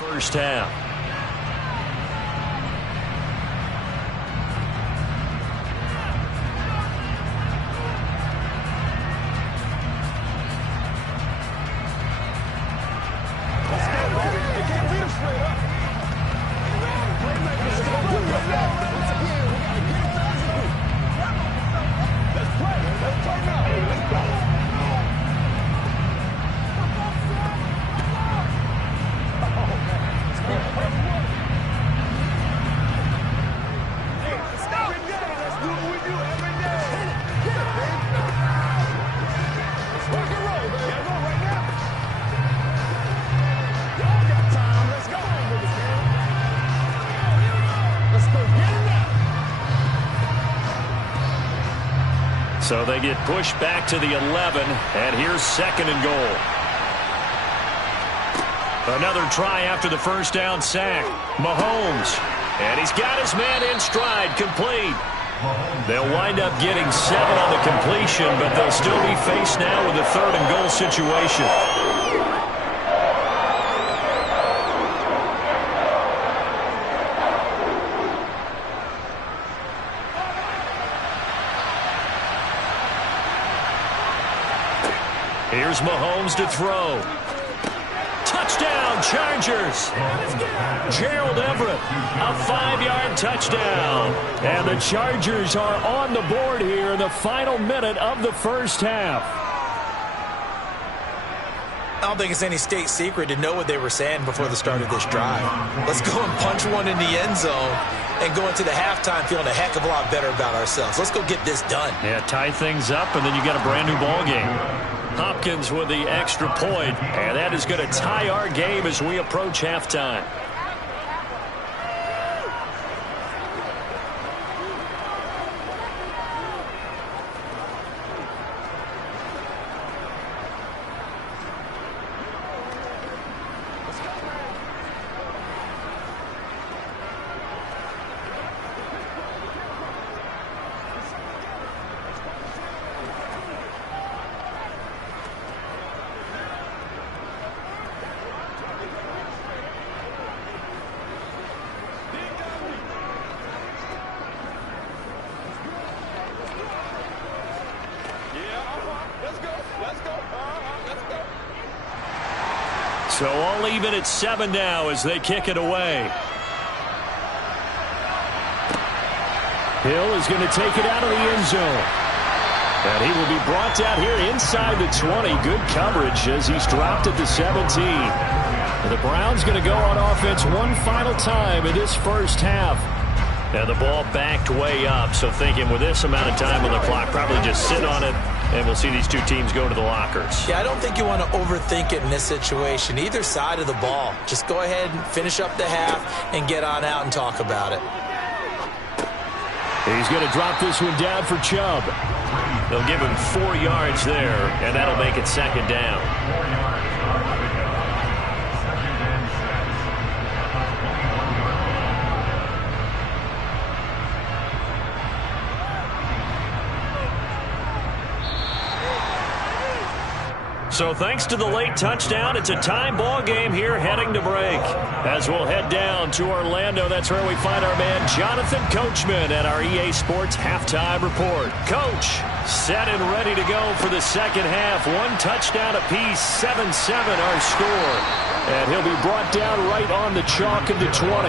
first half. So they get pushed back to the 11, and here's second and goal. Another try after the first down sack. Mahomes, and he's got his man in stride, complete. They'll wind up getting 7 on the completion, but they'll still be faced now with a third and goal situation. Here's Mahomes to throw. Touchdown, Chargers. Gerald Everett, a 5-yard touchdown. And the Chargers are on the board here in the final minute of the first half. I don't think it's any state secret to know what they were saying before the start of this drive. Let's go and punch one in the end zone and go into the halftime feeling a heck of a lot better about ourselves. Let's go get this done. Yeah, tie things up, and then you got a brand new ball game. Hopkins with the extra point, and that is going to tie our game as we approach halftime. So all even at 7 now as they kick it away. Hill is going to take it out of the end zone. And he will be brought down here inside the 20. Good coverage as he's dropped at the 17. And the Browns going to go on offense one final time in this first half. And the ball backed way up. So thinking with this amount of time on the clock, probably just sit on it. And we'll see these two teams go to the lockers. Yeah, I don't think you want to overthink it in this situation. Either side of the ball. Just go ahead and finish up the half and get on out and talk about it. He's going to drop this one down for Chubb. They'll give him 4 yards there, and that'll make it second down. So thanks to the late touchdown, it's a tie ball game here heading to break. As we'll head down to Orlando, that's where we find our man Jonathan Coachman at our EA Sports Halftime Report. Coach, set and ready to go for the second half. 1 touchdown apiece, 7-7 our score. And he'll be brought down right on the chalk of the 20.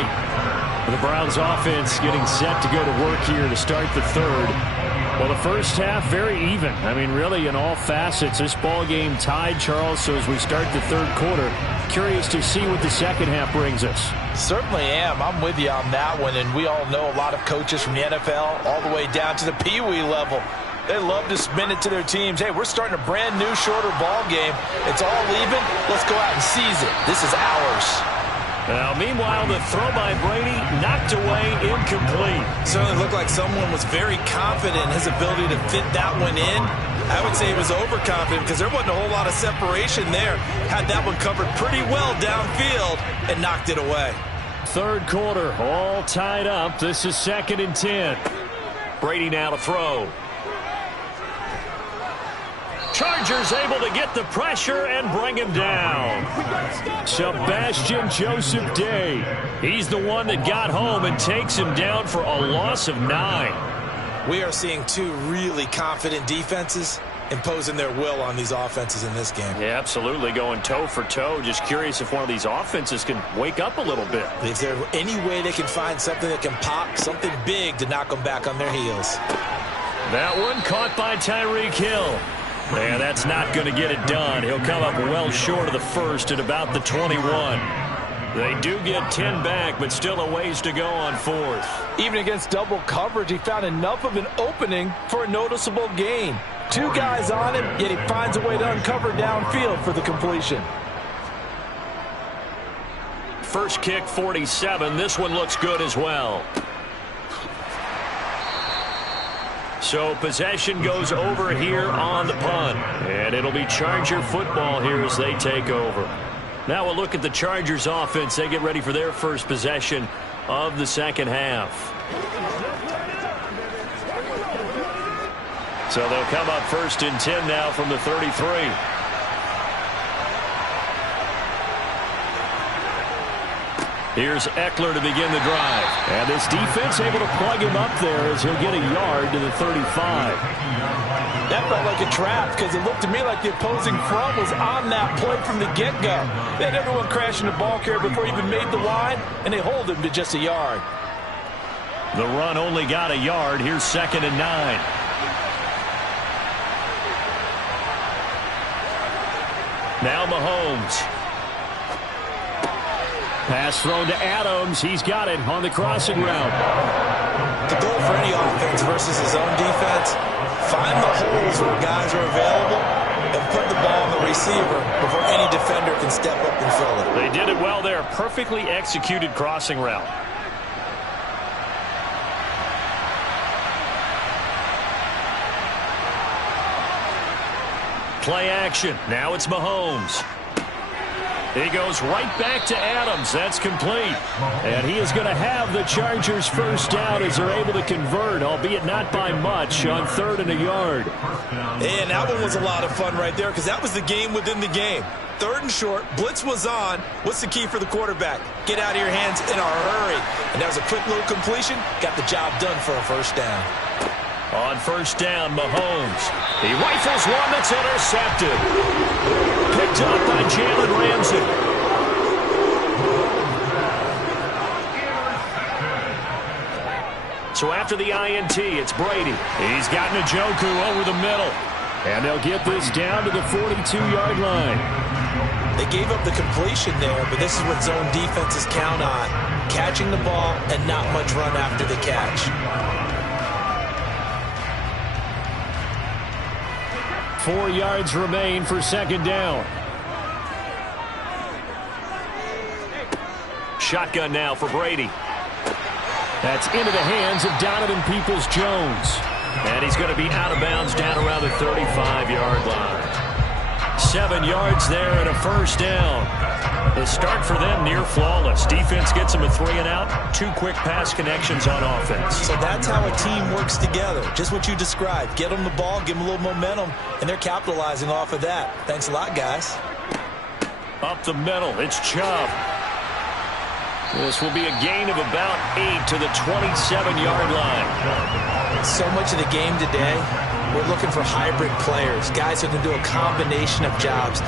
The Browns offense getting set to go to work here to start the third. Well, the first half, very even. I mean, really, in all facets, this ball game tied, Charles. So as we start the third quarter, curious to see what the second half brings us. Certainly am. I'm with you on that one. And we all know a lot of coaches from the NFL all the way down to the Pee-wee level. They love to spin it to their teams. Hey, we're starting a brand new, shorter ball game. It's all even. Let's go out and seize it. This is ours. Now, meanwhile, the throw by Brady knocked away, incomplete. Certainly looked like someone was very confident in his ability to fit that one in. I would say he was overconfident because there wasn't a whole lot of separation there. Had that one covered pretty well downfield and knocked it away. Third quarter, all tied up. This is 2nd and 10. Brady now to throw. Chargers able to get the pressure and bring him down. Sebastian Joseph Day. He's the one that got home and takes him down for a loss of 9. We are seeing two really confident defenses imposing their will on these offenses in this game. Yeah, absolutely, going toe for toe. Just curious if one of these offenses can wake up a little bit. Is there any way they can find something that can pop, something big to knock them back on their heels? That one caught by Tyreek Hill. Yeah, that's not going to get it done. He'll come up well short of the first at about the 21. They do get 10 back, but still a ways to go on fourth. Even against double coverage, he found enough of an opening for a noticeable gain. Two guys on him, yet he finds a way to uncover downfield for the completion. First kick, 47. This one looks good as well. So possession goes over here on the punt. And it'll be Charger football here as they take over. Now we'll look at the Chargers offense. They get ready for their first possession of the second half. So they'll come up first and 10 now from the 33. Here's Eckler to begin the drive. And this defense able to plug him up there as he'll get a yard to the 35. That felt like a trap because it looked to me like the opposing front was on that play from the get-go. They had everyone crashing the ball carrier before he even made the line, and they hold him to just a yard. The run only got a yard. Here's 2nd and 9. Now Mahomes. Pass thrown to Adams. He's got it on the crossing route. The goal for any offense versus his own defense, find the holes where guys are available and put the ball on the receiver before any defender can step up and fill it. They did it well there. Perfectly executed crossing route. Play action. Now it's Mahomes. He goes right back to Adams. That's complete. And he is going to have the Chargers first down as they're able to convert, albeit not by much, on 3rd and a yard. And that one was a lot of fun right there because that was the game within the game. 3rd and short, blitz was on. What's the key for the quarterback? Get out of your hands in a hurry. And that was a quick little completion. Got the job done for a first down. On first down, Mahomes. He rifles one that's intercepted. Picked up by Jalen Ramsey. So after the INT, it's Brady. He's got Njoku over the middle. And they'll get this down to the 42-yard line. They gave up the completion there, but this is what zone defenses count on. Catching the ball and not much run after the catch. 4 yards remain for 2nd down. Shotgun now for Brady. That's into the hands of Donovan Peoples-Jones. And he's going to be out of bounds down around the 35-yard line. 7 yards there and a first down. The start for them near flawless. Defense gets them a 3 and out. 2 quick pass connections on offense. So that's how a team works together. Just what you described. Get them the ball, give them a little momentum, and they're capitalizing off of that. Thanks a lot, guys. Up the middle, it's Chubb. This will be a gain of about 8 to the 27-yard line. So much of the game today, we're looking for hybrid players, guys who can do a combination of jobs.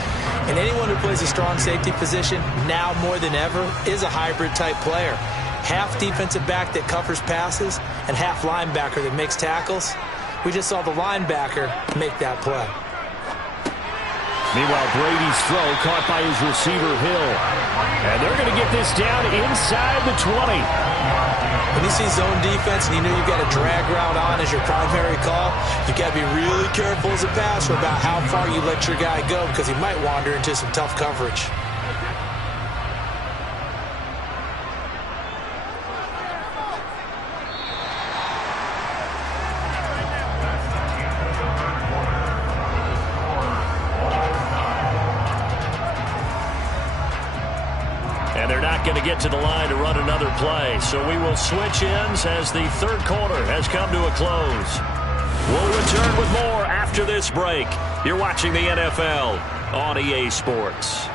And anyone who plays a strong safety position, now more than ever, is a hybrid-type player. Half defensive back that covers passes and half linebacker that makes tackles. We just saw the linebacker make that play. Meanwhile, Brady's throw caught by his receiver, Hill. And they're going to get this down inside the 20. When you see zone defense and you know you've got a drag route on as your primary call, you've got to be really careful as a passer about how far you let your guy go because he might wander into some tough coverage. Going to get to the line to run another play. So we will switch ends as the third quarter has come to a close. We'll return with more after this break. You're watching the NFL on EA Sports.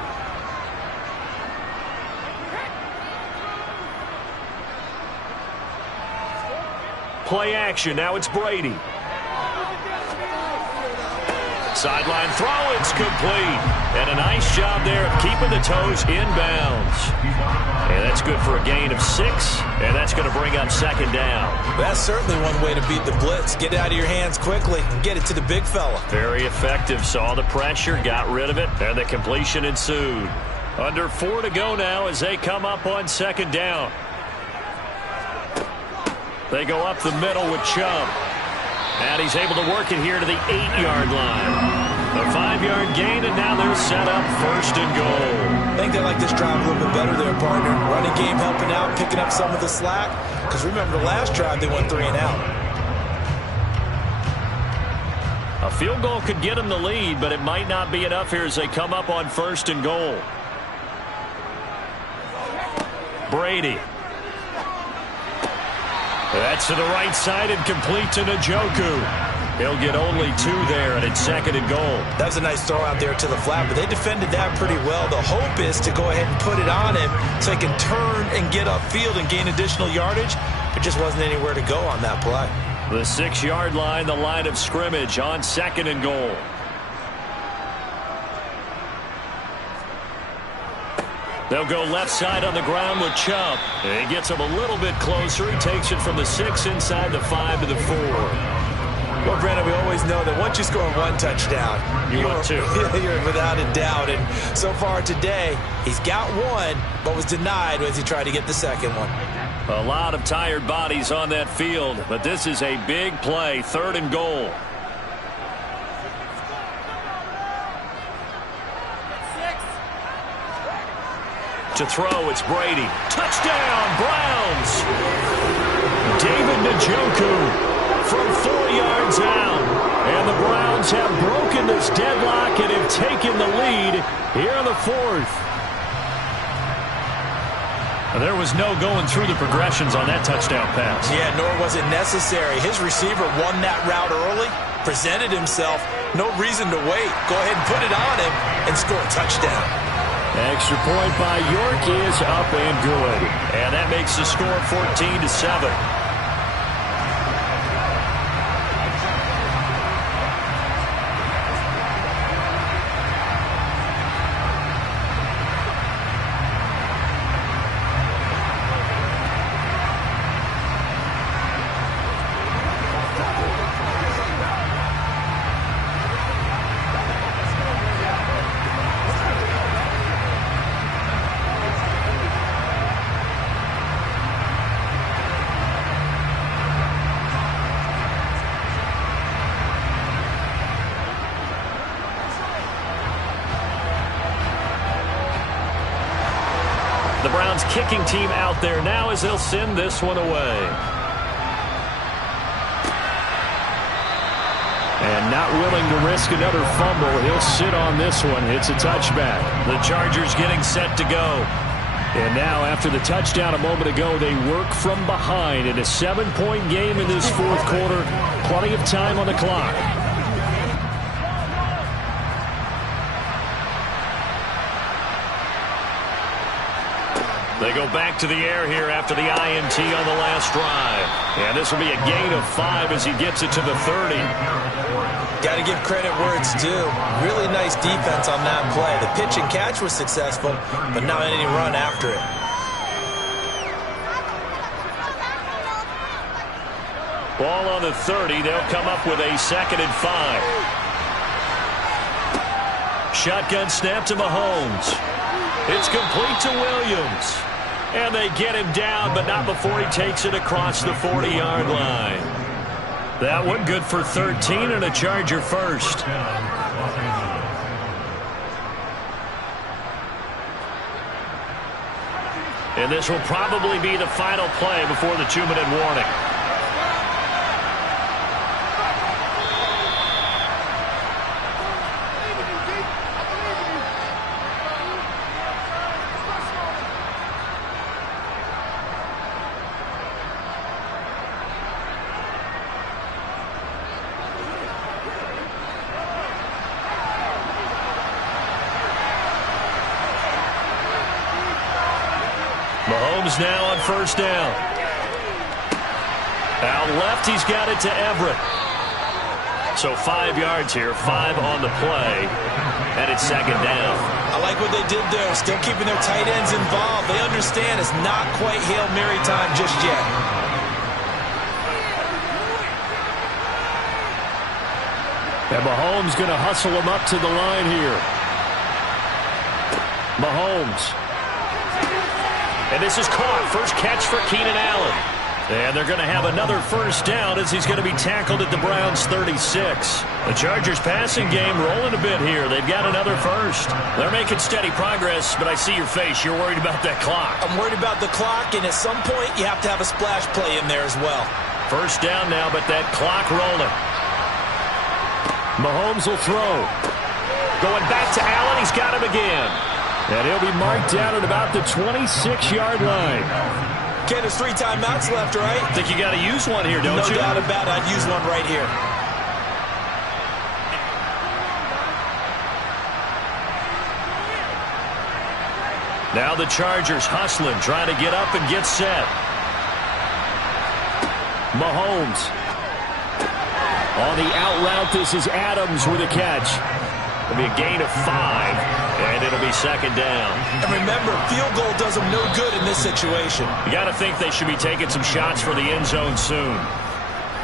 Play action. Now it's Brady. Sideline throw. It's complete. And a nice job there of keeping the toes in bounds. And that's good for a gain of 6. And that's going to bring up second down. That's certainly one way to beat the blitz. Get it out of your hands quickly and get it to the big fella. Very effective. Saw the pressure, got rid of it, and the completion ensued. Under 4 to go now as they come up on second down. They go up the middle with Chubb. And he's able to work it here to the 8-yard line. A 5-yard gain, and now they're set up first and goal. I think they like this drive a little bit better there, partner. Running game helping out, picking up some of the slack. Because remember, the last drive they went 3 and out. A field goal could get them the lead, but it might not be enough here as they come up on first and goal. Brady. That's to the right side and complete to Njoku. He'll get only 2 there, and it's second and goal. That was a nice throw out there to the flat, but they defended that pretty well. The hope is to go ahead and put it on him so he can turn and get upfield and gain additional yardage. There just wasn't anywhere to go on that play. The 6-yard line, the line of scrimmage on second and goal. They'll go left side on the ground with Chubb. He gets him a little bit closer. He takes it from the 6 inside the 5 to the 4. Well, Brandon, we always know that once you score 1 touchdown, you're without a doubt. And so far today, he's got 1, but was denied as he tried to get the second one. A lot of tired bodies on that field, but this is a big play, third and goal. To throw, it's Brady. Touchdown, Browns! David Njoku from 4 yards out. And the Browns have broken this deadlock and have taken the lead here in the 4th. There was no going through the progressions on that touchdown pass. Yeah, nor was it necessary. His receiver won that route early, presented himself. No reason to wait. Go ahead and put it on him and score a touchdown. Extra point by York is up and good. And that makes the score 14-7. The Browns kicking team out there now as they'll send this one away. And not willing to risk another fumble. He'll sit on this one. It's a touchback. The Chargers getting set to go. And now after the touchdown a moment ago, they work from behind in a 7-point game in this 4th quarter. Plenty of time on the clock. They go back to the air here after the INT on the last drive. And this will be a gain of 5 as he gets it to the 30. Got to give credit where it's due. Really nice defense on that play. The pitch and catch was successful, but not any run after it. Ball on the 30. They'll come up with a 2nd and 5. Shotgun snap to Mahomes. It's complete to Williams. And they get him down, but not before he takes it across the 40-yard line. That one good for 13 and a Charger first. And this will probably be the final play before the 2-minute warning. Mahomes now on first down. Out left, he's got it to Everett. So 5 yards here, 5 on the play, and it's second down. I like what they did there, still keeping their tight ends involved. They understand it's not quite Hail Mary time just yet. And Mahomes going to hustle him up to the line here. Mahomes. And this is caught. First catch for Keenan Allen. And they're going to have another first down as he's going to be tackled at the Browns' 36. The Chargers passing game rolling a bit here. They've got another first. They're making steady progress, but I see your face. You're worried about that clock. I'm worried about the clock, and at some point you have to have a splash play in there as well. First down now, but that clock rolling. Mahomes will throw. Going back to Allen. He's got him again. And he'll be marked down at about the 26-yard line. Ken, there's 3 timeouts left, right? I think you got to use one here, don't you? No doubt about it. I'd use one right here. Now the Chargers hustling, trying to get up and get set. Mahomes. On the out route, this is Adams with a catch. It'll be a gain of 5, and it'll be second down. And remember, field goal does them no good in this situation. You got to think they should be taking some shots for the end zone soon.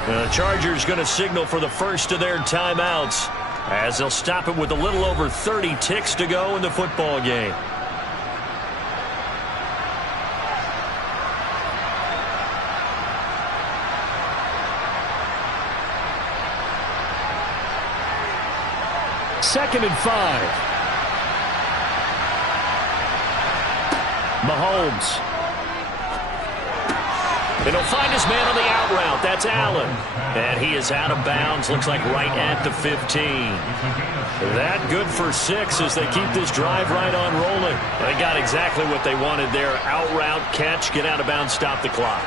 The Chargers going to signal for the first of their timeouts as they'll stop it with a little over 30 ticks to go in the football game. Second and 5. Mahomes. And he'll find his man on the out route. That's Allen. And he is out of bounds. Looks like right at the 15. That good for 6 as they keep this drive right on rolling. They got exactly what they wanted there. Out route, catch, get out of bounds, stop the clock.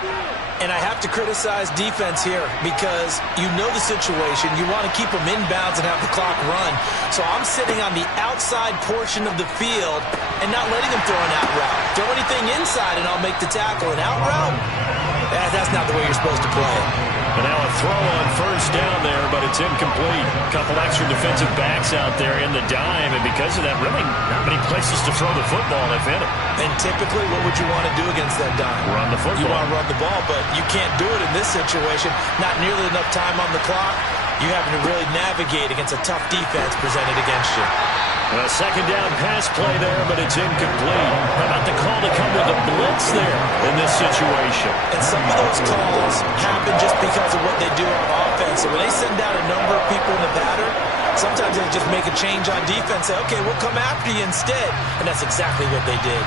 And I have to criticize defense here because you know the situation. You want to keep them inbounds and have the clock run. So I'm sitting on the outside portion of the field and not letting them throw an out route. Throw anything inside and I'll make the tackle. An out route? That's not the way you're supposed to play it. And now a throw on first down there, but it's incomplete. A couple extra defensive backs out there in the dime, and because of that, really not many places to throw the football, if any. And typically, what would you want to do against that dime? Run the football. You want to run the ball, but you can't do it in this situation. Not nearly enough time on the clock. You having to really navigate against a tough defense presented against you. A second down pass play there, but it's incomplete. How about the call to come with a blitz there in this situation? And some of those calls happen just because of what they do on offense. So when they send out a number of people in the pattern, sometimes they just make a change on defense. Say, okay, we'll come after you instead. And that's exactly what they did.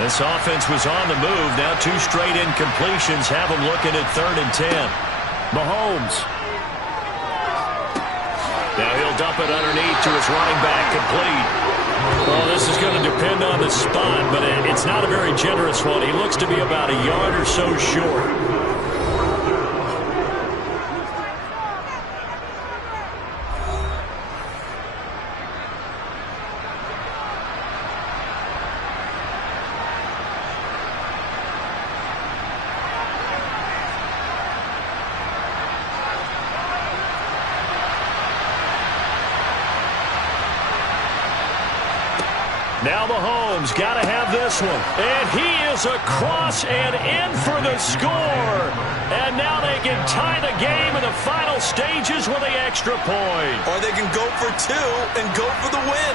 This offense was on the move. Now 2 straight incompletions have them looking at 3rd and 10. Mahomes. Now he'll dump it underneath to his running back, complete. Well, this is going to depend on the spot, but it's not a very generous one. He looks to be about a yard or so short. Now Mahomes got to have this one. And he is across and in for the score. And now they can tie the game in the final stages with the extra point. Or they can go for 2 and go for the win.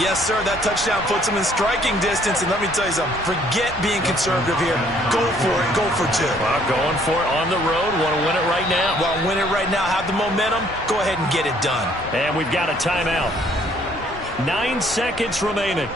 Yes, sir, that touchdown puts them in striking distance. And let me tell you something, forget being conservative here. Go for it, go for 2. Well, going for it on the road. Want to win it right now. Well, win it right now. Have the momentum. Go ahead and get it done. And we've got a timeout. 9 seconds remaining.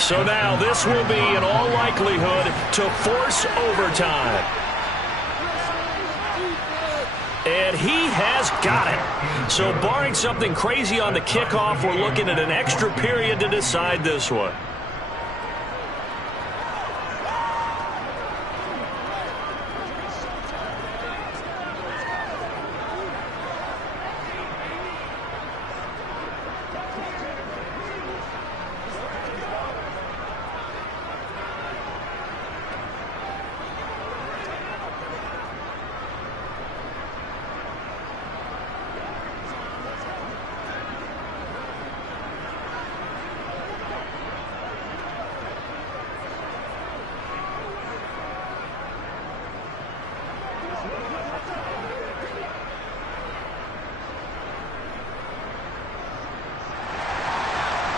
So now this will be, in all likelihood, to force overtime. And he has got it. So barring something crazy on the kickoff, we're looking at an extra period to decide this one.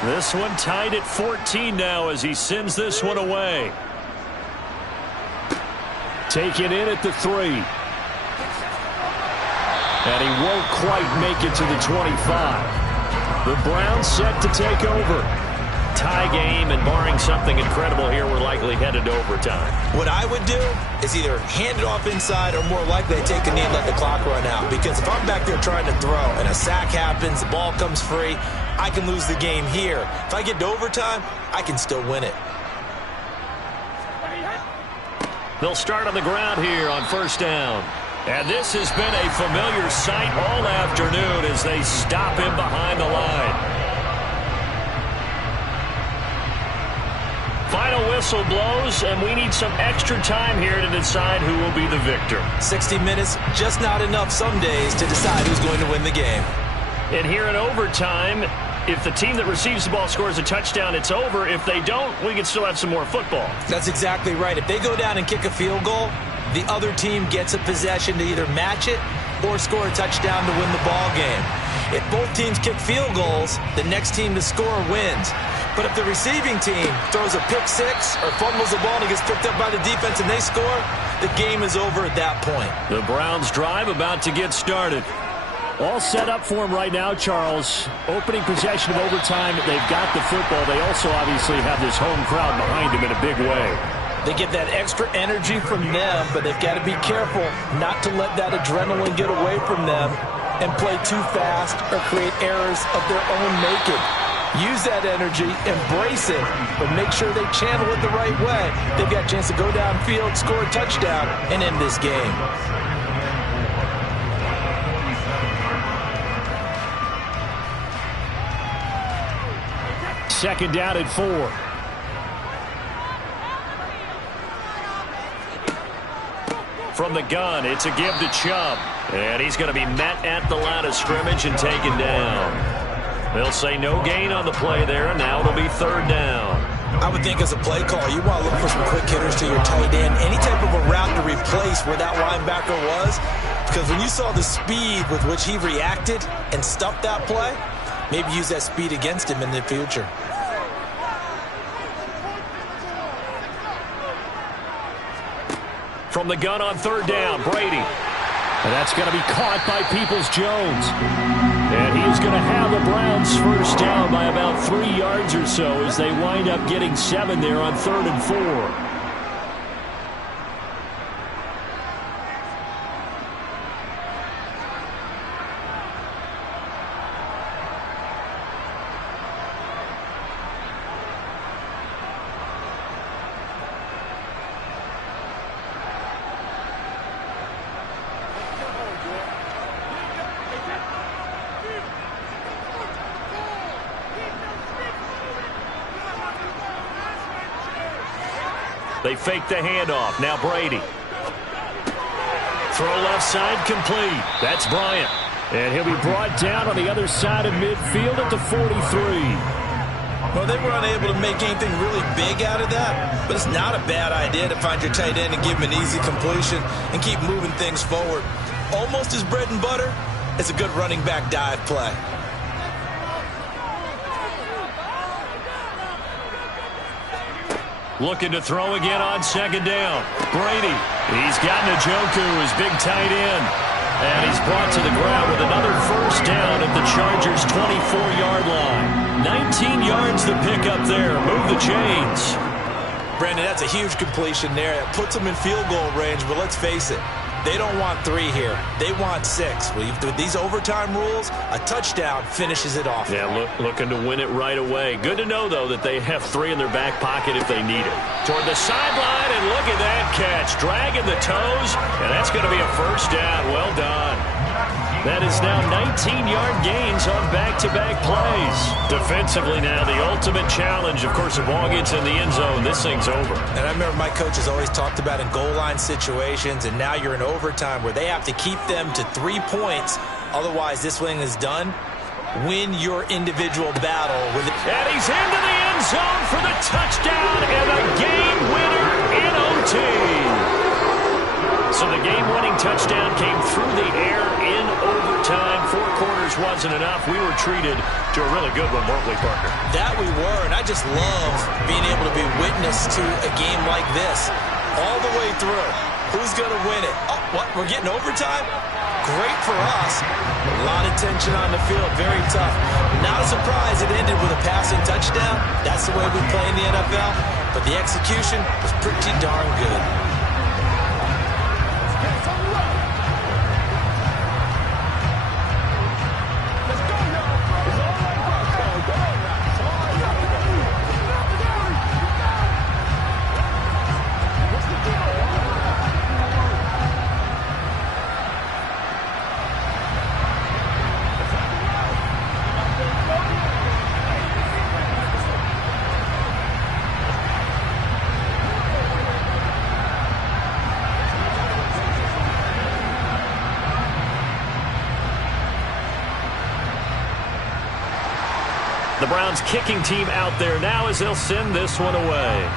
This one tied at 14 now as he sends this one away. Taken in at the 3. And he won't quite make it to the 25. The Browns set to take over. Tie game, and barring something incredible here, we're likely headed to overtime. What I would do is either hand it off inside or more likely take a knee and let the clock run out. Because if I'm back there trying to throw and a sack happens, the ball comes free, I can lose the game here. If I get to overtime, I can still win it. They'll start on the ground here on first down. And this has been a familiar sight all afternoon as they stop him behind the line. Final whistle blows, and we need some extra time here to decide who will be the victor. 60 minutes, just not enough some days to decide who's going to win the game. And here in overtime, if the team that receives the ball scores a touchdown, it's over. If they don't, we can still have some more football. That's exactly right. If they go down and kick a field goal, the other team gets a possession to either match it or score a touchdown to win the ball game. If both teams kick field goals, the next team to score wins. But if the receiving team throws a pick six or fumbles the ball and it gets picked up by the defense and they score, the game is over at that point. The Browns drive about to get started. All set up for him right now, Charles. Opening possession of overtime. They've got the football. They also obviously have this home crowd behind them in a big way. They get that extra energy from them, but they've got to be careful not to let that adrenaline get away from them and play too fast or create errors of their own making. Use that energy, embrace it, but make sure they channel it the right way. They've got a chance to go downfield, score a touchdown, and end this game. Second down at 4. From the gun, it's a give to Chubb. And he's going to be met at the line of scrimmage and taken down. They'll say no gain on the play there, and now it'll be third down. I would think as a play call, you want to look for some quick hitters to your tight end. Any type of a route to replace where that linebacker was. Because when you saw the speed with which he reacted and stuffed that play, maybe use that speed against him in the future. From the gun on third down, Brady. And that's going to be caught by Peoples-Jones. And he's going to have the Browns first down by about 3 yards or so as they wind up getting 7 there on 3rd and 4. They fake the handoff. Now Brady. Throw left side complete. That's Bryant. And he'll be brought down on the other side of midfield at the 43. Well, they were unable to make anything really big out of that, but it's not a bad idea to find your tight end and give him an easy completion and keep moving things forward. Almost as bread and butter as a good running back dive play. Looking to throw again on second down. Brady. He's got Njoku, his big tight end. And he's brought to the ground with another first down at the Chargers' 24-yard line. 19 yards to pick up there. Move the chains. Brandon, that's a huge completion there. It puts them in field goal range, but let's face it. They don't want 3 here. They want 6. With these overtime rules, a touchdown finishes it off. Yeah, looking to win it right away. Good to know, though, that they have 3 in their back pocket if they need it. Toward the sideline, and look at that catch. Dragging the toes, and that's going to be a first down. Well done. That is now 19-yard gains on back-to-back plays. Defensively now, the ultimate challenge. Of course, the ball gets in the end zone. This thing's over. And I remember my coaches always talked about in goal line situations, and now you're in overtime where they have to keep them to 3 points. Otherwise, this thing is done. Win your individual battle with it. And he's into the end zone for the touchdown and a game winner in OT. So the game-winning touchdown came through the air in overtime. 4 quarters wasn't enough. We were treated to a really good one, weren't we, partner? That we were, and I just love being able to be witness to a game like this all the way through. Who's going to win it? Oh, what? We're getting overtime? Great for us. A lot of tension on the field. Very tough. Not a surprise it ended with a passing touchdown. That's the way we play in the NFL. But the execution was pretty darn good. The Browns kicking team out there now as they'll send this one away.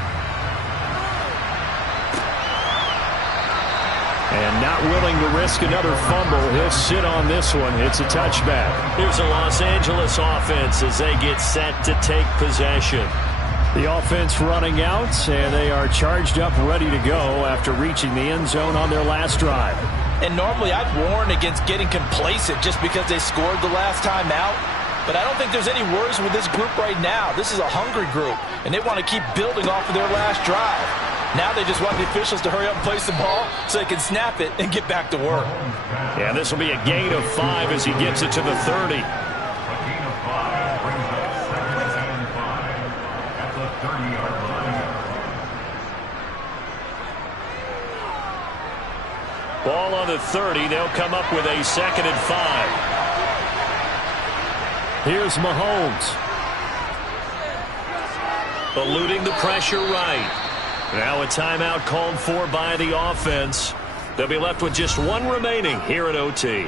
And not willing to risk another fumble. He'll sit on this one. It's a touchback. Here's the Los Angeles offense as they get set to take possession. The offense running out, and they are charged up, ready to go after reaching the end zone on their last drive. And normally I'd warn against getting complacent just because they scored the last time out. But I don't think there's any worries with this group right now. This is a hungry group, and they want to keep building off of their last drive. Now they just want the officials to hurry up and place the ball so they can snap it and get back to work. Yeah, this will be a gain of 5 as he gets it to the 30. Ball on the 30. They'll come up with a 2nd and 5. Here's Mahomes. Eluding the pressure right. Now a timeout called for by the offense. They'll be left with just 1 remaining here at OT.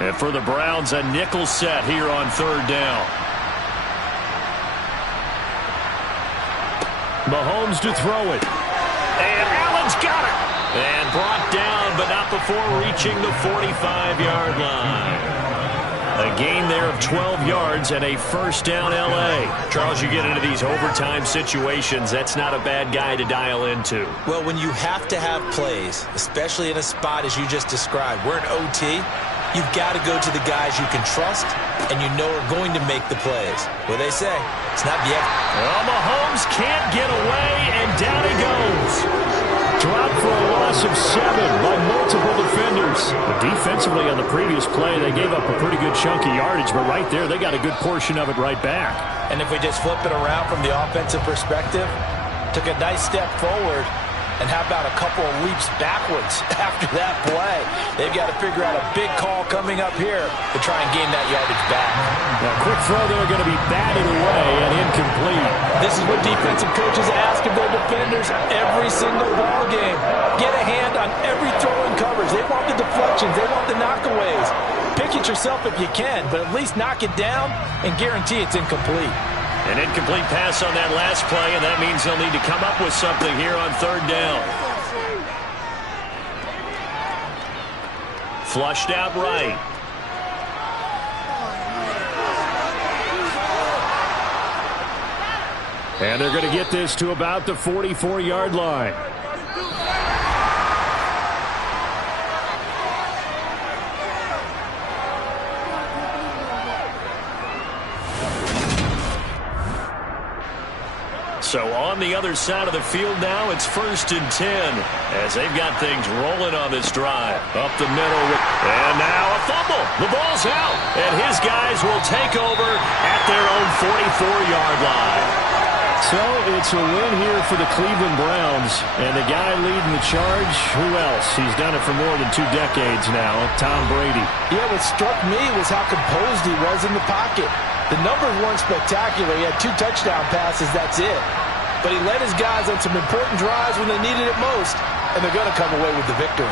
And for the Browns, a nickel set here on 3rd down. Mahomes to throw it. And Allen's got it. And brought down, but not before reaching the 45-yard line. A gain there of 12 yards and a 1st down L.A. Charles, you get into these overtime situations, that's not a bad guy to dial into. Well, when you have to have plays, especially in a spot as you just described, we're in OT, you've got to go to the guys you can trust and you know are going to make the plays. What they say, it's not the... Well, Mahomes can't get away, and down he goes. Dropped for a loss of 7 by multiple defenders. But defensively on the previous play, they gave up a pretty good chunk of yardage, but right there, they got a good portion of it right back. And if we just flip it around from the offensive perspective, took a nice step forward, and how about a couple of leaps backwards after that play? They've got to figure out a big call coming up here to try and gain that yardage back. Now, quick throw there going to be batted away and incomplete. This is what defensive coaches ask of their defenders every single ball game. Get a hand on every throw and coverage. They want the deflections. They want the knockaways. Pick it yourself if you can, but at least knock it down and guarantee it's incomplete. An incomplete pass on that last play, and that means they'll need to come up with something here on 3rd down. Flushed out right. And they're going to get this to about the 44-yard line. So on the other side of the field now, it's 1st and 10 as they've got things rolling on this drive. Up the middle, and now a fumble. The ball's out, and his guys will take over at their own 44-yard line. So it's a win here for the Cleveland Browns. And the guy leading the charge, who else? He's done it for more than 2 decades now, Tom Brady. Yeah, what struck me was how composed he was in the pocket. The numbers weren't spectacular. He had 2 touchdown passes, that's it. But he led his guys on some important drives when they needed it most, and they're going to come away with the victory.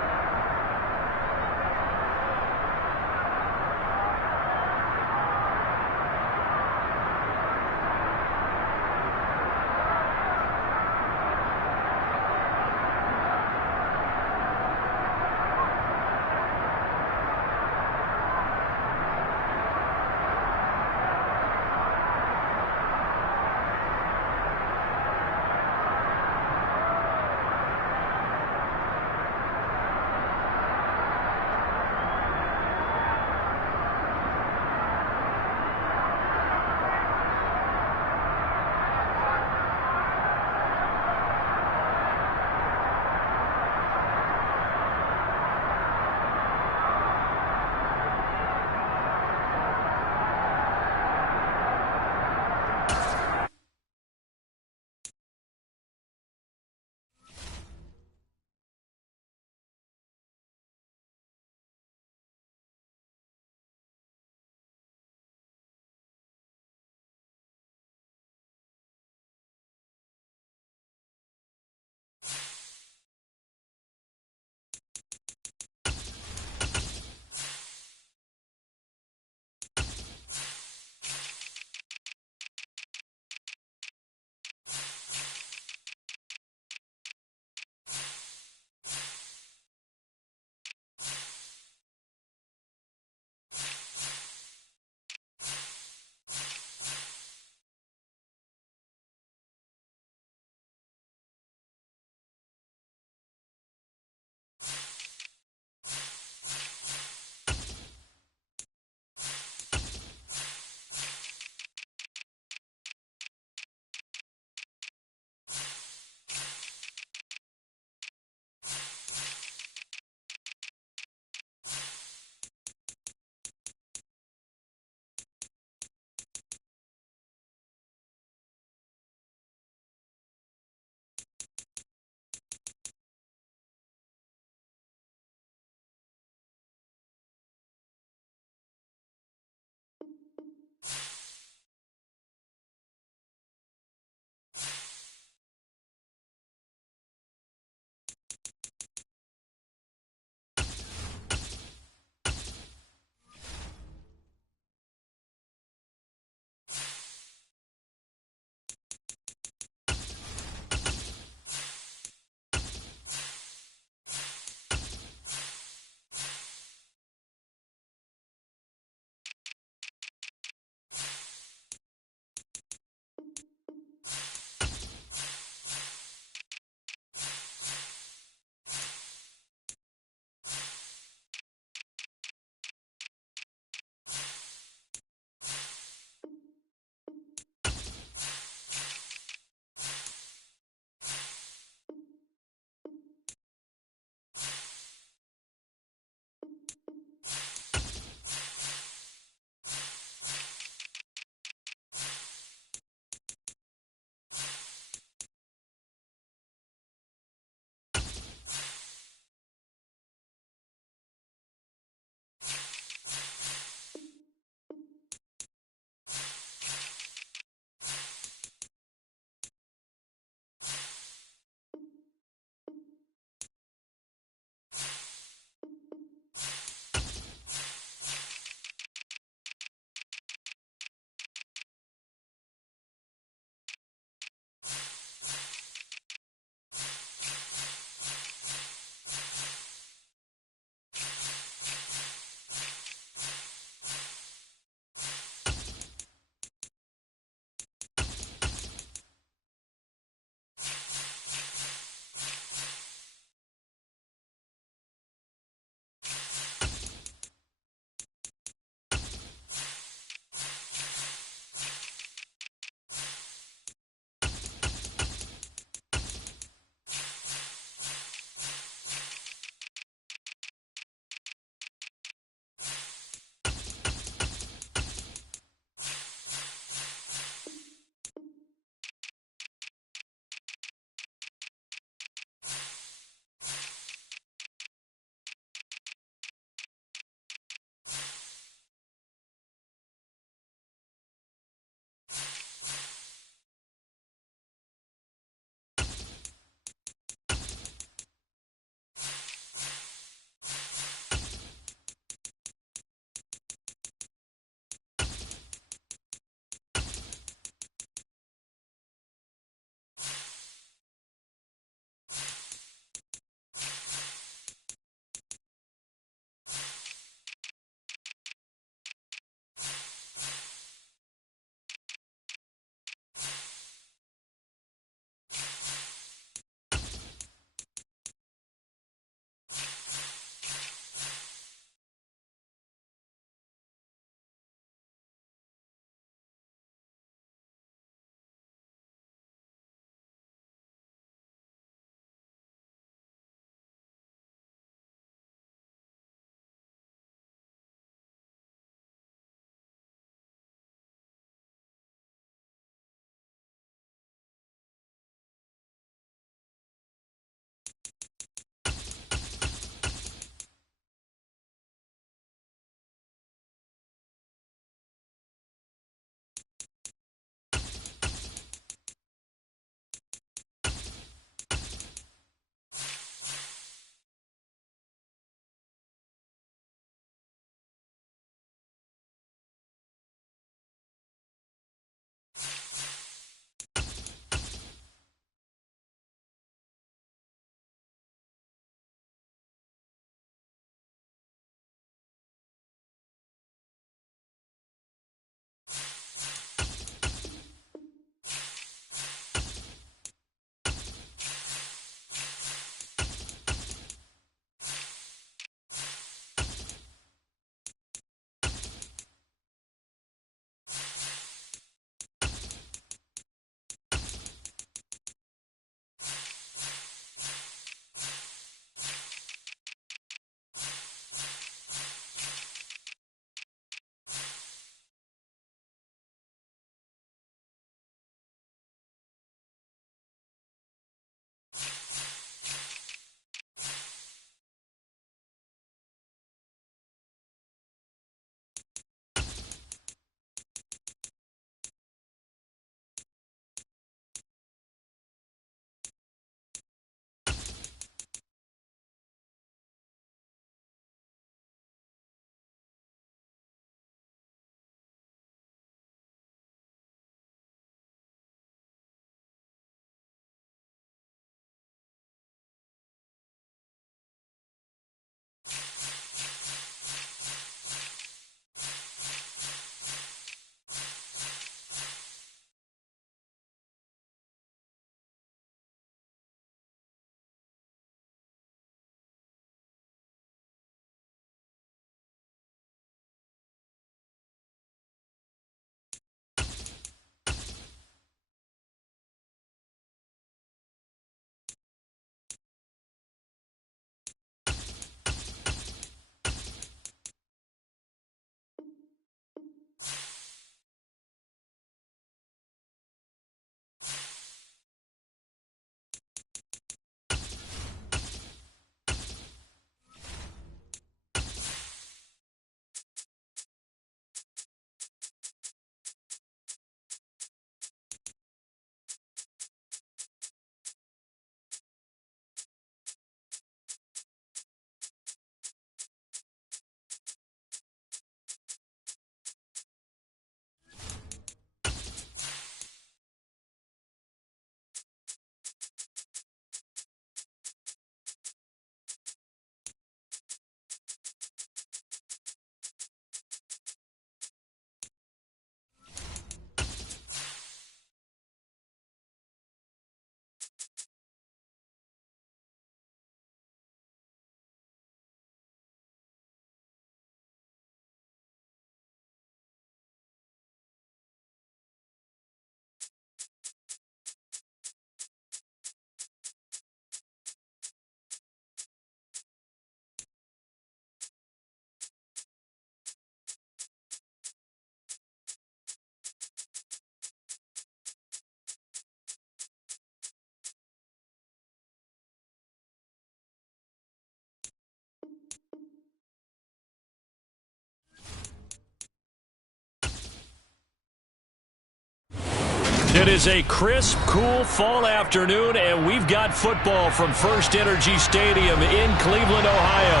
It is a crisp, cool fall afternoon, and we've got football from First Energy Stadium in Cleveland, Ohio.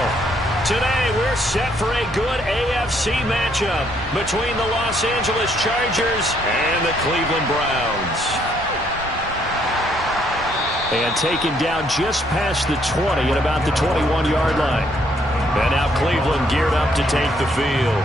Today, we're set for a good AFC matchup between the Los Angeles Chargers and the Cleveland Browns. And taken down just past the 20 at about the 21-yard line. And now Cleveland geared up to take the field.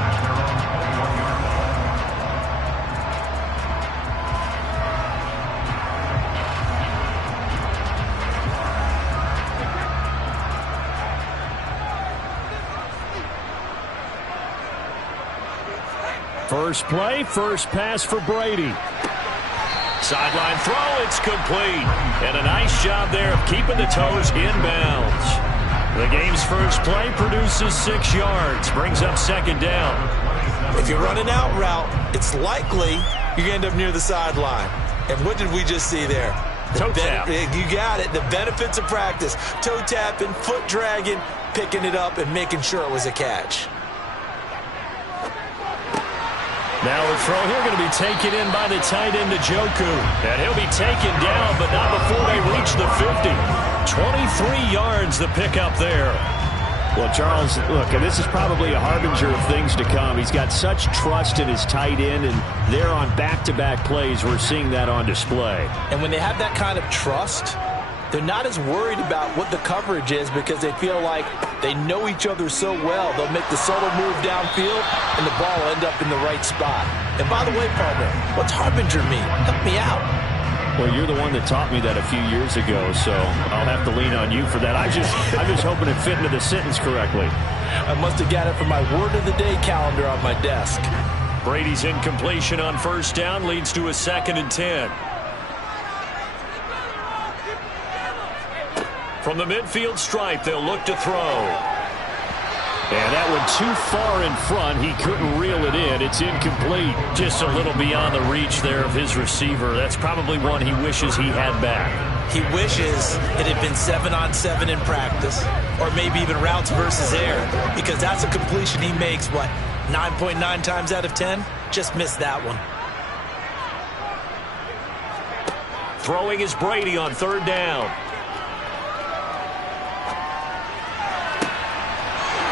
First play, first pass for Brady. Sideline throw, it's complete. And a nice job there of keeping the toes inbounds. The game's first play produces 6 yards, brings up second down. If you're running out route, it's likely you're going to end up near the sideline. And what did we just see there? Toe tap. You got it. The benefits of practice. Toe tapping, foot dragging, picking it up, and making sure it was a catch. Now the throw here going to be taken in by the tight end, Njoku. And he'll be taken down, but not before they reach the 50. 23 yards the pickup there. Well, Charles, look, and this is probably a harbinger of things to come. He's got such trust in his tight end, and they're on back-to-back plays. We're seeing that on display. And when they have that kind of trust, they're not as worried about what the coverage is because they feel like they know each other so well. They'll make the subtle move downfield, and the ball will end up in the right spot. And by the way, partner, what's harbinger mean? Help me out. Well, you're the one that taught me that a few years ago, so I'll have to lean on you for that. I'm just hoping it fit into the sentence correctly. I must have got it from my word of the day calendar on my desk. Brady's incompletion on first down leads to a 2nd and 10. From the midfield stripe, they'll look to throw. And that one too far in front. He couldn't reel it in. It's incomplete. Just a little beyond the reach there of his receiver. That's probably one he wishes he had back. He wishes it had been 7-on-7 in practice, or maybe even routes versus air, because that's a completion he makes, 9.9 times out of 10? Just missed that one. Throwing is Brady on 3rd down.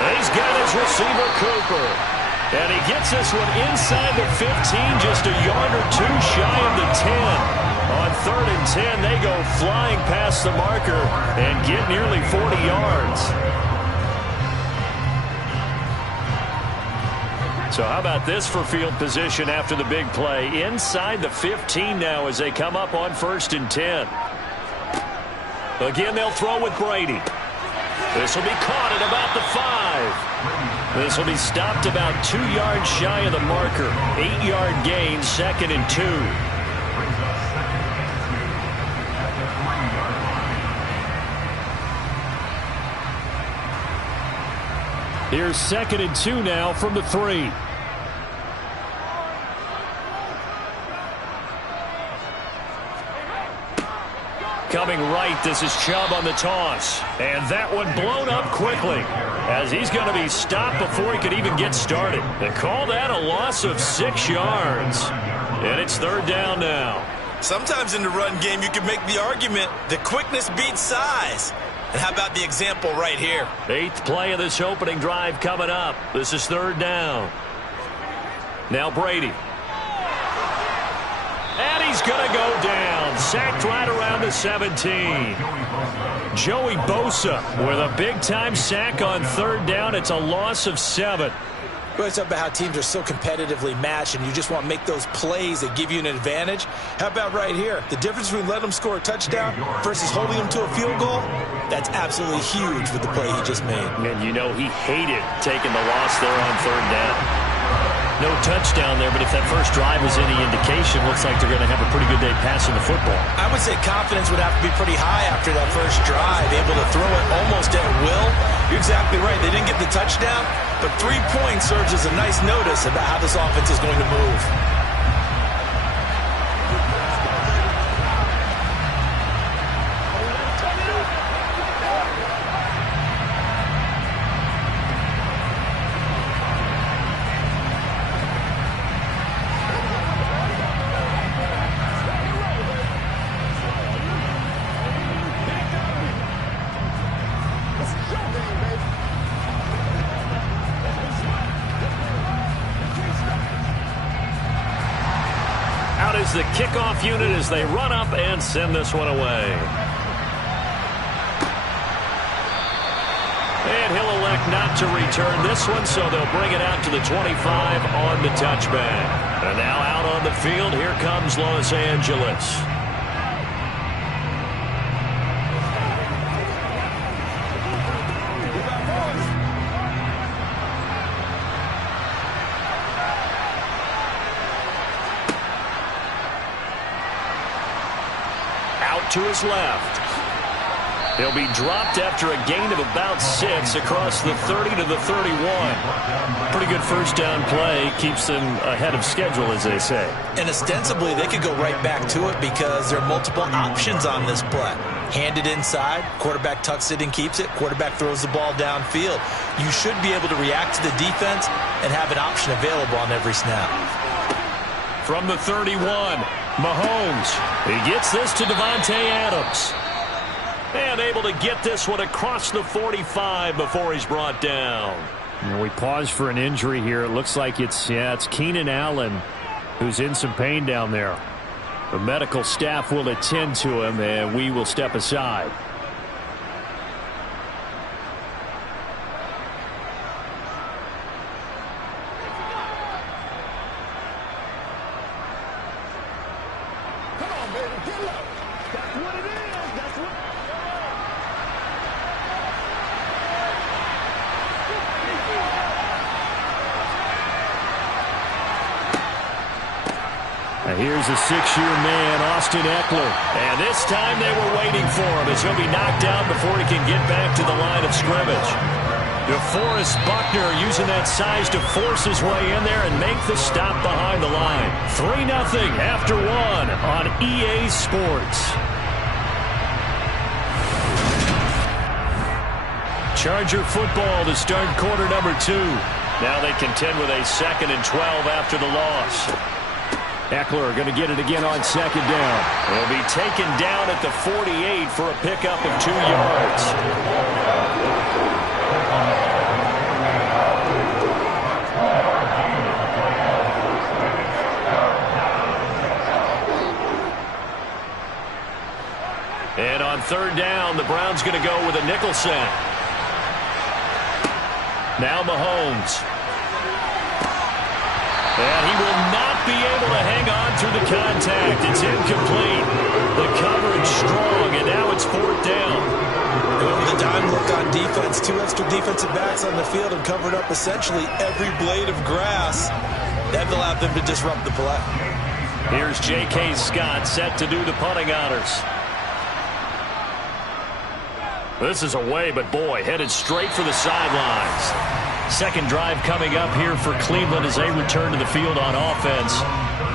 He's got his receiver, Cooper. And he gets this one inside the 15, just a yard or two shy of the 10. On 3rd and 10, they go flying past the marker and get nearly 40 yards. So how about this for field position after the big play? Inside the 15 now as they come up on 1st and 10. Again, they'll throw with Brady. This will be caught at about the 5. This will be stopped about 2 yards shy of the marker. 8-yard gain, 2nd and 2. Here's 2nd and 2 now from the 3. Coming right, this is Chubb on the toss. And that one blown up quickly as he's going to be stopped before he could even get started. They call that a loss of 6 yards. And it's 3rd down now. Sometimes in the run game, you can make the argument that quickness beats size. And how about the example right here? 8th play of this opening drive coming up. This is 3rd down. Now Brady. And he's going to go down. Sacked right around the 17. Joey Bosa with a big-time sack on 3rd down. It's a loss of 7. We always talk about how teams are so competitively matched, and you just want to make those plays that give you an advantage. How about right here? The difference between letting them score a touchdown versus holding them to a field goal, that's absolutely huge with the play he just made. And you know he hated taking the loss there on 3rd down. No touchdown there, but if that first drive was any indication, looks like they're going to have a pretty good day passing the football. I would say confidence would have to be pretty high after that first drive, able to throw it almost at will. You're exactly right. They didn't get the touchdown, but 3 points serves as a nice notice about how this offense is going to move. is the kickoff unit as they run up and send this one away. And he'll elect not to return this one, so they'll bring it out to the 25 on the touchback. And now out on the field, here comes Los Angeles. Out to his left. He'll be dropped after a gain of about 6 across the 30 to the 31. Pretty good first down play. Keeps them ahead of schedule, as they say. And ostensibly, they could go right back to it because there are multiple options on this play. Handed inside, quarterback tucks it and keeps it, quarterback throws the ball downfield. You should be able to react to the defense and have an option available on every snap. From the 31, Mahomes. He gets this to Devontae Adams. And able to get this one across the 45 before he's brought down. And we pause for an injury here. It looks like it's Keenan Allen who's in some pain down there. The medical staff will attend to him, and we will step aside. Here's a 6-year man, Austin Eckler. And this time they were waiting for him as he'll be knocked down before he can get back to the line of scrimmage. DeForest Buckner using that size to force his way in there and make the stop behind the line. 3-0 after 1 on EA Sports. Charger football to start quarter number 2. Now they contend with a 2nd and 12 after the loss. Eckler going to get it again on 2nd down. He'll be taken down at the 48 for a pickup of 2 yards. And on 3rd down, the Browns going to go with a nickel set. Now Mahomes. And he will not be able to hang on through the contact. It's incomplete. The coverage strong, and now it's 4th down. Going with a dime look on defense. 2 extra defensive backs on the field and covered up essentially every blade of grass. That allowed them to disrupt the play. Here's J.K. Scott set to do the punting honors. This is away, but boy, headed straight for the sidelines. Second drive coming up here for Cleveland as they return to the field on offense.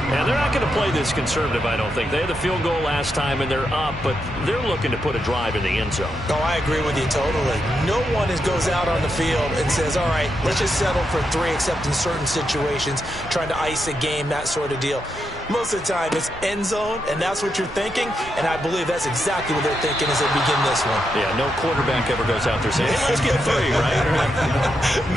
And they're not going to play this conservative, I don't think. They had the field goal last time, and they're up, but they're looking to put a drive in the end zone. Oh, I agree with you totally. No one goes out on the field and says, all right, let's just settle for 3, except in certain situations, trying to ice a game, that sort of deal. Most of the time, it's end zone, and that's what you're thinking, and I believe that's exactly what they're thinking as they begin this one. Yeah, no quarterback ever goes out there saying, hey, let's get 3, right?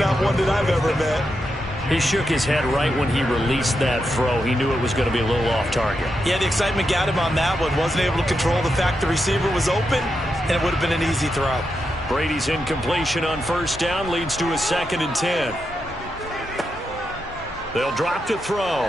Not one that I've ever met. He shook his head right when he released that throw. He knew it was going to be a little off target. Yeah, the excitement got him on that one. Wasn't able to control the fact the receiver was open, and it would have been an easy throw. Brady's incompletion on 1st down leads to a 2nd and 10. They'll drop the throw.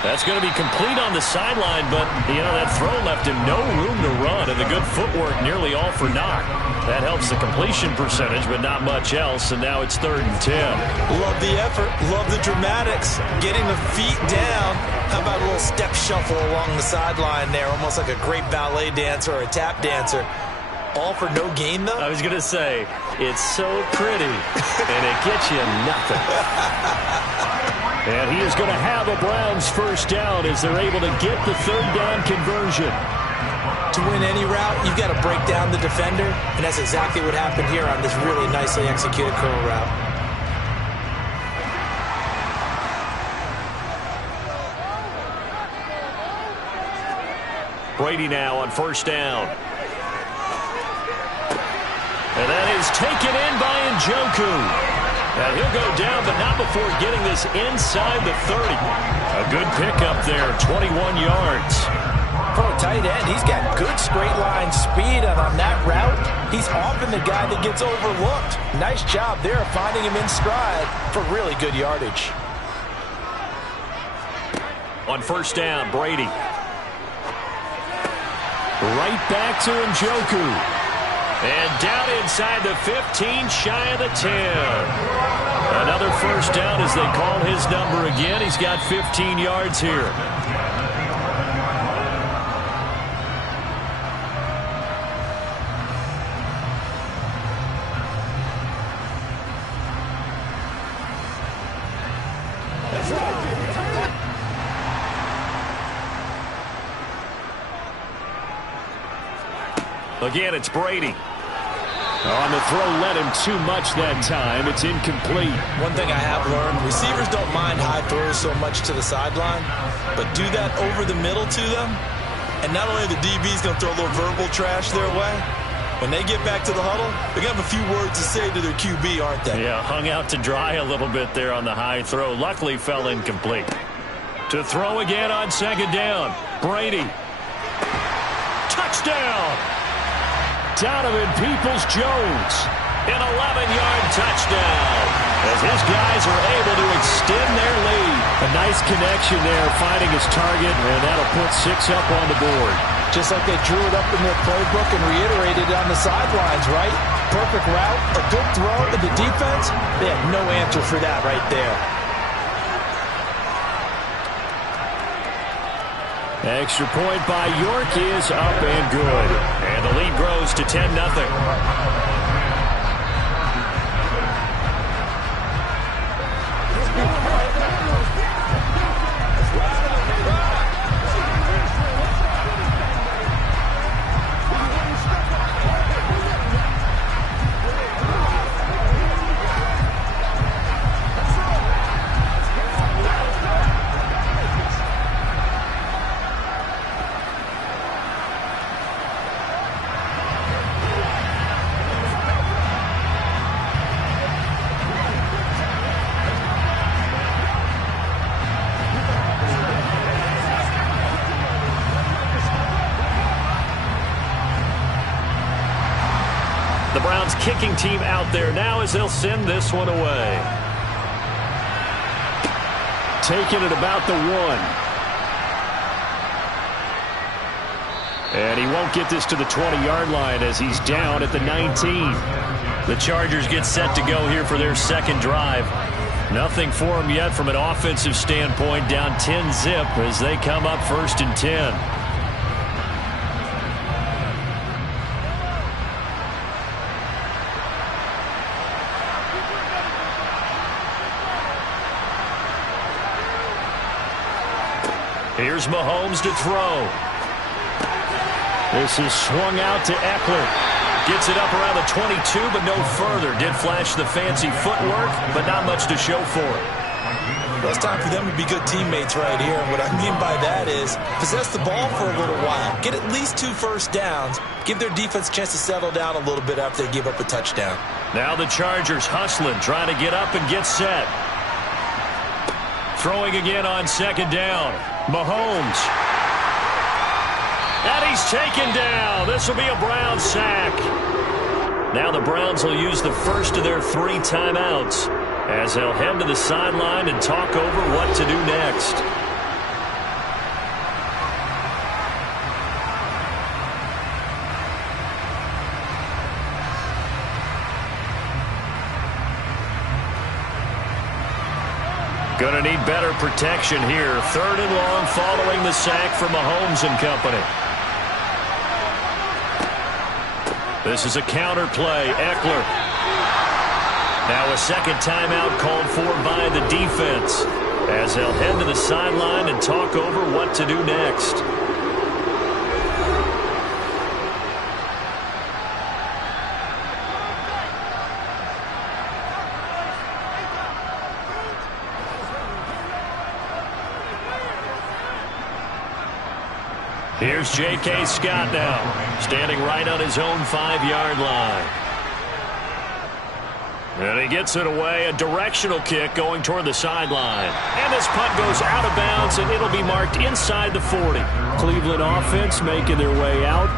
That's going to be complete on the sideline, but, you know, that throw left him no room to run, and the good footwork nearly all for naught. That helps the completion percentage, but not much else, and now it's 3rd and 10. Love the effort. Love the dramatics. Getting the feet down. How about a little step shuffle along the sideline there, almost like a great ballet dancer or a tap dancer. All for no gain, though? I was going to say, it's so pretty, and it gets you nothing. And he is going to have a Browns 1st down as they're able to get the 3rd down conversion. To win any route, you've got to break down the defender, and that's exactly what happened here on this really nicely executed curl route. Brady now on 1st down. And that is taken in by Njoku. And he'll go down, but not before getting this inside the 30. A good pickup there, 21 yards. For a tight end, he's got good straight line speed, and on that route, he's often the guy that gets overlooked. Nice job there finding him in stride for really good yardage. On first down, Brady. Right back to Njoku. And down inside the 15, shy of the 10. Another first down as they call his number again. He's got 15 yards here. Again, it's Brady. On the throw, led him too much that time. It's incomplete. One thing I have learned, receivers don't mind high throws so much to the sideline, but do that over the middle to them, and not only the DB's going to throw a little verbal trash their way, when they get back to the huddle, they're going to have a few words to say to their QB, aren't they? Yeah, hung out to dry a little bit there on the high throw. Luckily, fell incomplete. To throw again on second down. Brady. Touchdown! Donovan Peoples-Jones, an 11-yard touchdown, as his guys are able to extend their lead. A nice connection there, finding his target, and that'll put 6 up on the board. Just like they drew it up in their playbook and reiterated it on the sidelines, right? Perfect route, a good throw to the defense. They had no answer for that right there. Extra point by York is up and good. And the lead grows to 10-0. The Browns kicking team out there now as they'll send this one away. Taking it about the 1. And he won't get this to the 20-yard line as he's down at the 19. The Chargers get set to go here for their second drive. Nothing for them yet from an offensive standpoint, down 10-0 as they come up 1st and 10. Here's Mahomes to throw. This is swung out to Eckler. Gets it up around the 22, but no further. Did flash the fancy footwork, but not much to show for it. Well, it's time for them to be good teammates right here. And what I mean by that is possess the ball for a little while. Get at least 2 first downs. Give their defense a chance to settle down a little bit after they give up a touchdown. Now the Chargers hustling, trying to get up and get set. Throwing again on second down. Mahomes. And he's taken down. This will be a Browns sack. Now the Browns will use the first of their 3 timeouts as they'll head to the sideline and talk over what to do next. Going to need better protection here. 3rd and long following the sack from Mahomes and company. This is a counter play. Eckler. Now a second timeout called for by the defense as they'll head to the sideline and talk over what to do next. Here's J.K. Scott now, standing right on his own 5-yard line. And he gets it away, a directional kick going toward the sideline. And this punt goes out of bounds, and it'll be marked inside the 40. Cleveland offense making their way out.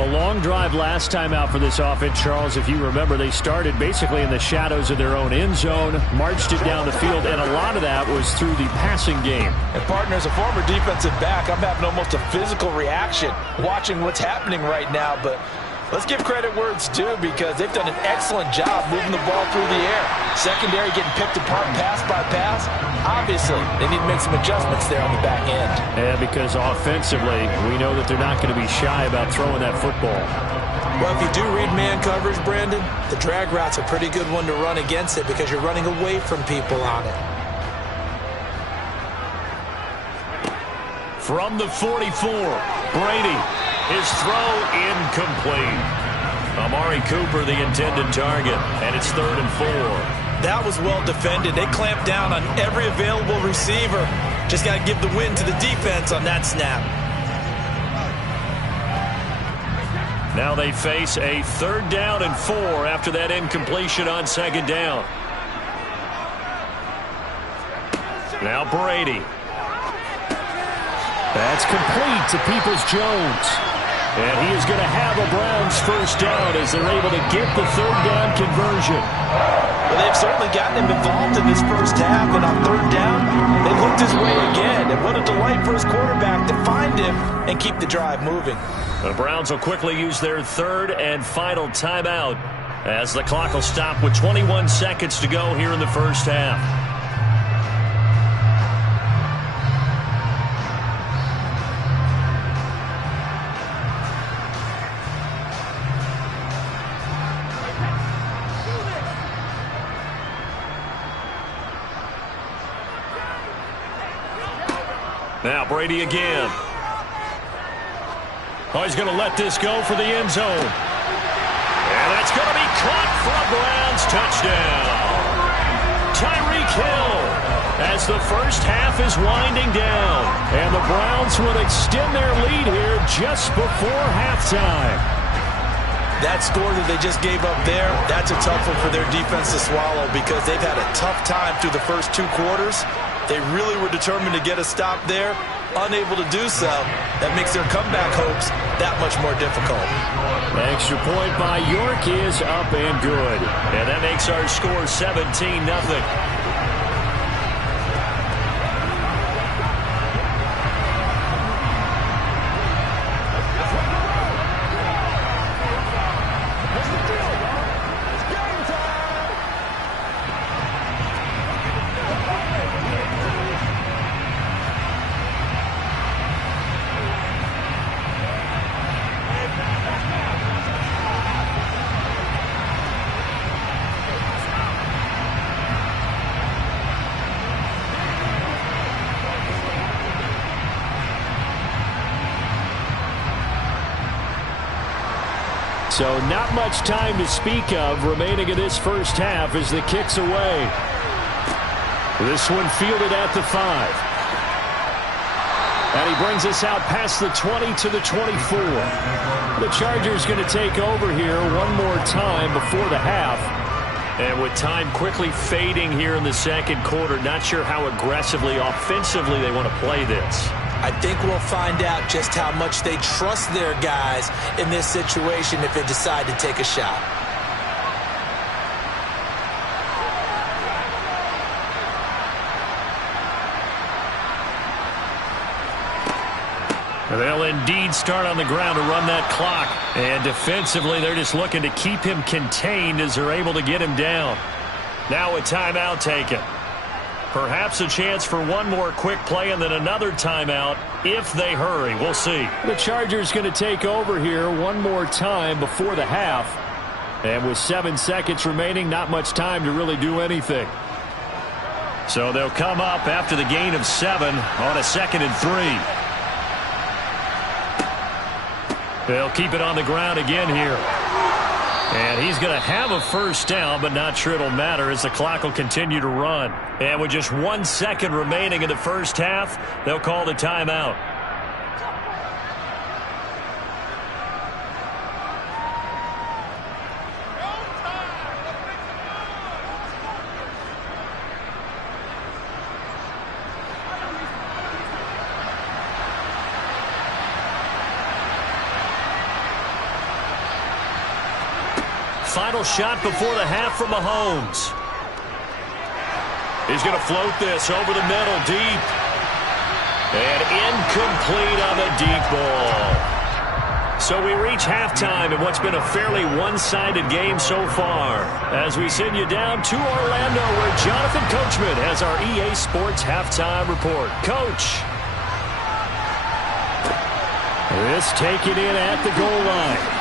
A long drive last time out for this offense, Charles. If you remember, they started basically in the shadows of their own end zone, marched it down the field, and a lot of that was through the passing game. And, partner, as a former defensive back, I'm having almost a physical reaction watching what's happening right now. But let's give credit where it's due, because they've done an excellent job moving the ball through the air. Secondary getting picked apart pass by pass. Obviously, they need to make some adjustments there on the back end. Yeah, because offensively, we know that they're not going to be shy about throwing that football. Well, if you do read man coverage, Brandon, the drag route's a pretty good one to run against it because you're running away from people on it. From the 44, Brady. His throw incomplete. Amari Cooper, the intended target, and it's 3rd and 4. That was well defended. They clamped down on every available receiver. Just got to give the win to the defense on that snap. Now they face a 3rd down and 4 after that incompletion on 2nd down. Now Brady. That's complete to Peoples-Jones. And he is going to have a Browns 1st down as they're able to get the 3rd down conversion. Well, they've certainly gotten him involved in this first half, and on 3rd down, they looked his way again. And what a delight for his quarterback to find him and keep the drive moving. The Browns will quickly use their 3rd and final timeout as the clock will stop with 21 seconds to go here in the first half. Now Brady again. Oh, he's going to let this go for the end zone. And that's going to be caught for a Browns touchdown. Tyreek Hill as the first half is winding down. And the Browns will extend their lead here just before halftime. That score that they just gave up there, that's a tough one for their defense to swallow because they've had a tough time through the first 2 quarters. They really were determined to get a stop there, unable to do so. That makes their comeback hopes that much more difficult. Extra point by York is up and good. And that makes our score 17-0. So not much time to speak of remaining in this first half as the kick's away. This one fielded at the 5. And he brings us out past the 20 to the 24. The Chargers going to take over here one more time before the half. And with time quickly fading here in the second quarter, not sure how aggressively, offensively they want to play this. I think we'll find out just how much they trust their guys in this situation if they decide to take a shot. They'll indeed start on the ground to run that clock. And defensively, they're just looking to keep him contained as they're able to get him down. Now a timeout taken. Perhaps a chance for one more quick play and then another timeout if they hurry. We'll see. The Chargers going to take over here one more time before the half. And with 7 seconds remaining, not much time to really do anything. So they'll come up after the gain of 7 on a 2nd and 3. They'll keep it on the ground again here. And he's going to have a first down, but not sure it'll matter as the clock will continue to run. And with just 1 second remaining in the first half, they'll call the timeout. Final shot before the half from Mahomes. He's going to float this over the middle, deep. And incomplete on the deep ball. So we reach halftime in what's been a fairly one-sided game so far. As we send you down to Orlando, where Jonathan Coachman has our EA Sports halftime report. Coach. This taken in at the goal line.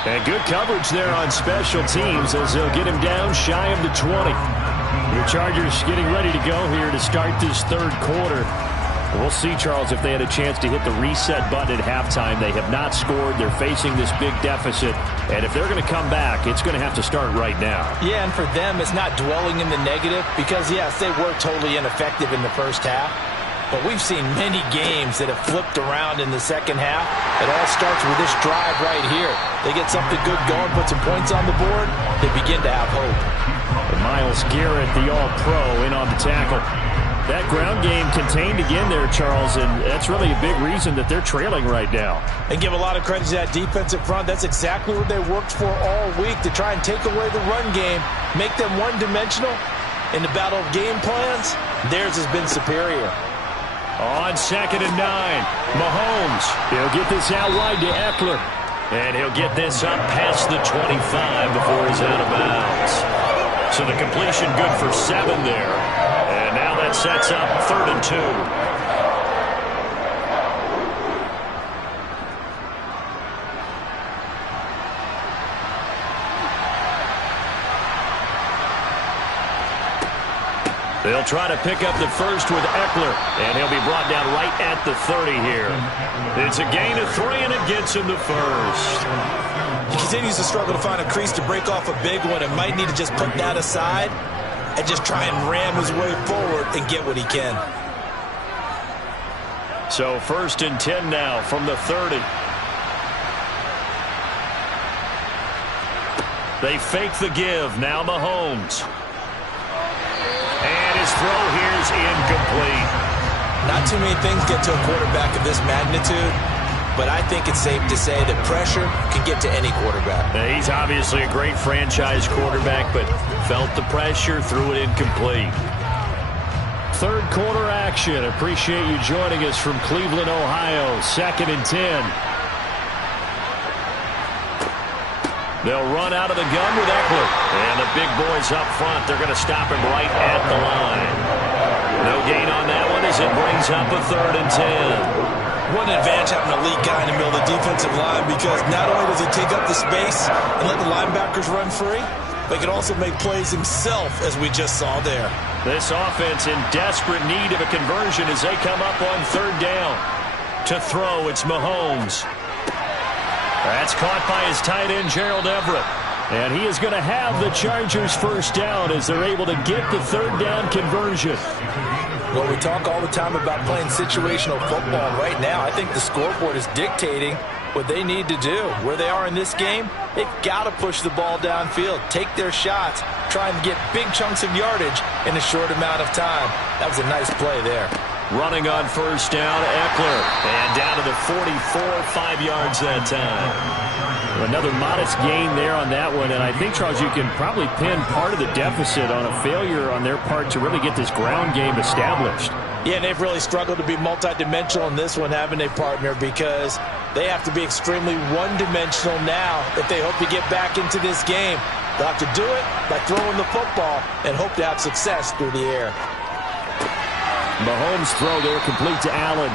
And good coverage there on special teams as they'll get him down shy of the 20. The Chargers getting ready to go here to start this third quarter. We'll see, Charles, if they had a chance to hit the reset button at halftime. They have not scored. They're facing this big deficit. And if they're going to come back, it's going to have to start right now. Yeah, and for them, it's not dwelling in the negative because, yes, they were totally ineffective in the first half. But we've seen many games that have flipped around in the second half. It all starts with this drive right here. They get something good going, put some points on the board, they begin to have hope. Myles Garrett, the All-Pro, in on the tackle. That ground game contained again there, Charles, and that's really a big reason that they're trailing right now. And give a lot of credit to that defensive front. That's exactly what they worked for all week, to try and take away the run game, make them one-dimensional. In the battle of game plans, theirs has been superior. On 2nd and 9, Mahomes. He'll get this out wide to Eckler. And he'll get this up past the 25 before he's out of bounds. So the completion good for 7 there. And now that sets up 3rd and 2. They'll try to pick up the first with Eckler, and he'll be brought down right at the 30 here. It's a gain of 3, and it gets him the first. He continues to struggle to find a crease to break off a big one and might need to just put that aside and just try and ram his way forward and get what he can. So 1st and 10 now from the 30. They fake the give. Now Mahomes. And his throw here is incomplete. Not too many things get to a quarterback of this magnitude, but I think it's safe to say that pressure can get to any quarterback. Now, he's obviously a great franchise quarterback, but felt the pressure, threw it incomplete. Third quarter action. Appreciate you joining us from Cleveland, Ohio. 2nd and 10. They'll run out of the gun with Eckler. And the big boys up front, they're going to stop him right at the line. No gain on that one as it brings up a 3rd and 10. What an advantage having an elite guy in the middle of the defensive line, because not only does he take up the space and let the linebackers run free, but he can also make plays himself, as we just saw there. This offense in desperate need of a conversion as they come up on 3rd down. To throw, it's Mahomes. That's caught by his tight end, Gerald Everett. And he is going to have the Chargers first down as they're able to get the 3rd down conversion. Well, we talk all the time about playing situational football. Right now, I think the scoreboard is dictating what they need to do. Where they are in this game, they've got to push the ball downfield, take their shots, try and get big chunks of yardage in a short amount of time. That was a nice play there. Running on 1st down, Eckler. And down to the 44, 5 yards that time. Another modest gain there on that one, and I think, Charles, you can probably pin part of the deficit on a failure on their part to really get this ground game established. Yeah, and they've really struggled to be multidimensional in this one, haven't they, partner, because they have to be extremely one-dimensional now if they hope to get back into this game. They'll have to do it by throwing the football and hope to have success through the air. Mahomes' throw there complete to Allen.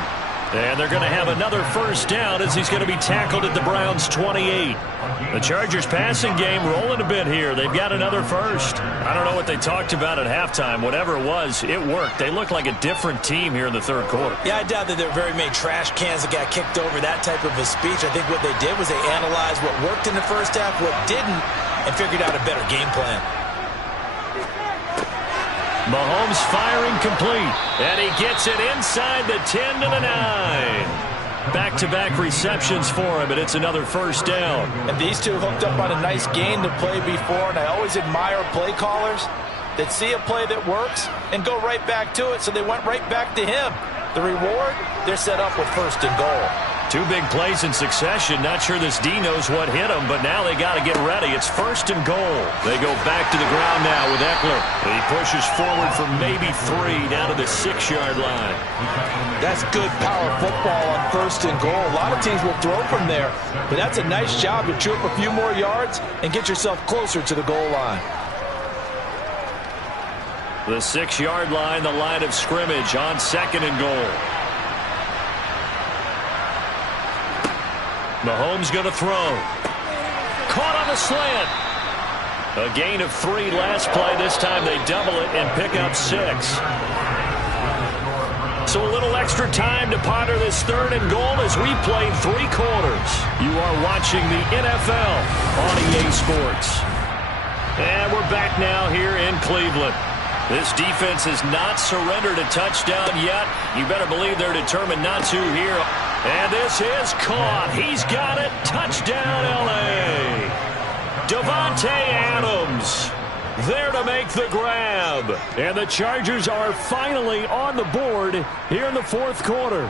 And they're going to have another first down as he's going to be tackled at the Browns' 28. The Chargers passing game rolling a bit here. They've got another first. I don't know what they talked about at halftime. Whatever it was, it worked. They look like a different team here in the 3rd quarter. Yeah, I doubt that there were very many trash cans that got kicked over, that type of a speech. I think what they did was they analyzed what worked in the first half, what didn't, and figured out a better game plan. Mahomes firing complete, and he gets it inside the 10 to the 9. Back-to-back receptions for him, and it's another first down. And these two hooked up on a nice game to play before, and I always admire play callers that see a play that works and go right back to it, so they went right back to him. The reward, they're set up with 1st and goal. Two big plays in succession. Not sure this D knows what hit him, but now they got to get ready. It's 1st and goal. They go back to the ground now with Eckler. He pushes forward for maybe 3 down to the 6-yard line. That's good power football on 1st and goal. A lot of teams will throw from there, but that's a nice job to chew up a few more yards and get yourself closer to the goal line. The 6-yard line, the line of scrimmage on 2nd and goal. Mahomes going to throw. Caught on the slant. A gain of 3 last play. This time they double it and pick up 6. So a little extra time to ponder this 3rd and goal as we played 3 quarters. You are watching the NFL on EA Sports. And we're back now here in Cleveland. This defense has not surrendered a touchdown yet. You better believe they're determined not to here. And this is caught. He's got it. Touchdown, L.A. Davante Adams there to make the grab. And the Chargers are finally on the board here in the 4th quarter.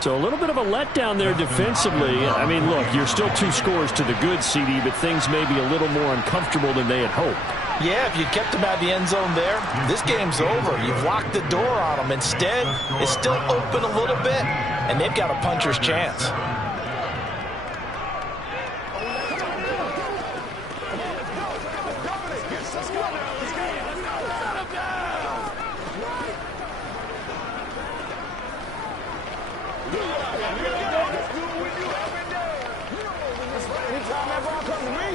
So a little bit of a letdown there defensively. I mean, look, you're still 2 scores to the good, CD, but things may be a little more uncomfortable than they had hoped. Yeah, if you kept them out of the end zone there, this game's over. You've locked the door on them. Instead, it's still open a little bit, and they've got a puncher's chance.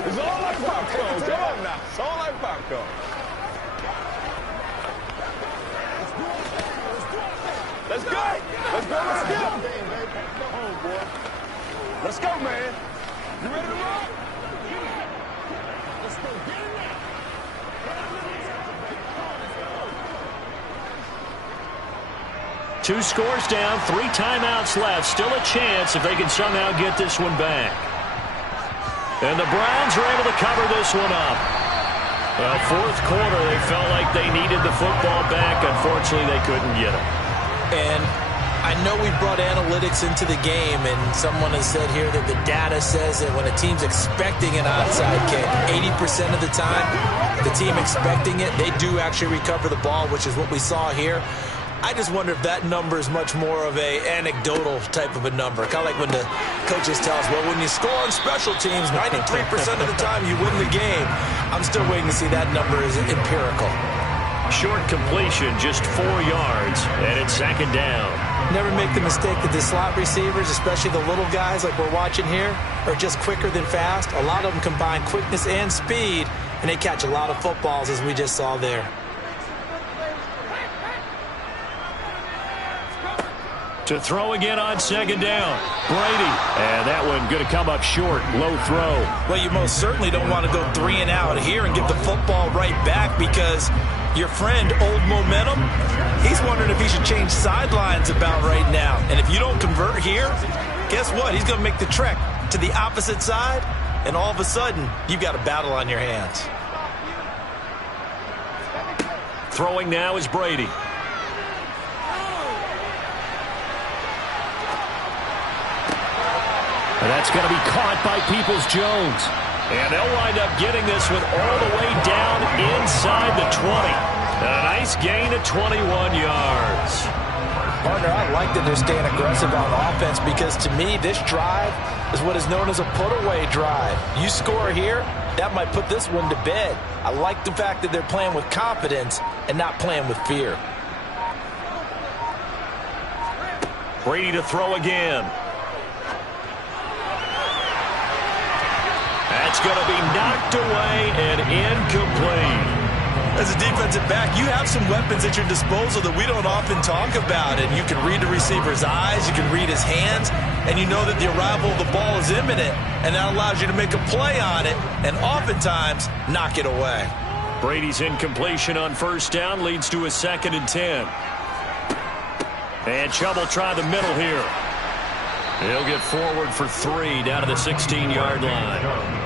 It's all like popcorn. Come on now. It's all like popcorn. Let's go. Let's go. Let's go. Come on, boy. Let's go, man. You ready to rock? Let's go. Get in there. 2 scores down, 3 timeouts left. Still a chance if they can somehow get this one back. And the Browns are able to cover this one up. Well, 4th quarter, they felt like they needed the football back. Unfortunately, they couldn't get it. And I know we brought analytics into the game, and someone has said here that the data says that when a team's expecting an onside kick, 80% of the time, the team expecting it, they do actually recover the ball, which is what we saw here. I just wonder if that number is much more of a anecdotal type of a number. Kind of like when the coaches tell us, well, when you score on special teams, 93% of the time you win the game. I'm still waiting to see that number is empirical. Short completion, just 4 yards, and it's 2nd down. Never make the mistake that the slot receivers, especially the little guys like we're watching here, are just quicker than fast. A lot of them combine quickness and speed, and they catch a lot of footballs, as we just saw there. To throw again on 2nd down. Brady. And that one going to come up short. Low throw. Well, you most certainly don't want to go 3 and out here and get the football right back, because your friend, Old Momentum, he's wondering if he should change sidelines about right now. And if you don't convert here, guess what? He's going to make the trek to the opposite side, and all of a sudden, you've got a battle on your hands. Throwing now is Brady. And that's going to be caught by Peoples-Jones. And they'll wind up getting this one all the way down inside the 20. A nice gain of 21 yards. Partner, I like that they're staying aggressive on offense, because to me, this drive is what is known as a put-away drive. You score here, that might put this one to bed. I like the fact that they're playing with confidence and not playing with fear. Brady to throw again. That's going to be knocked away and incomplete. As a defensive back, you have some weapons at your disposal that we don't often talk about. And you can read the receiver's eyes, you can read his hands, and you know that the arrival of the ball is imminent. And that allows you to make a play on it and oftentimes knock it away. Brady's incompletion on 1st down leads to a 2nd and 10. And Chubb will try the middle here. He'll get forward for 3 down to the 16-yard line.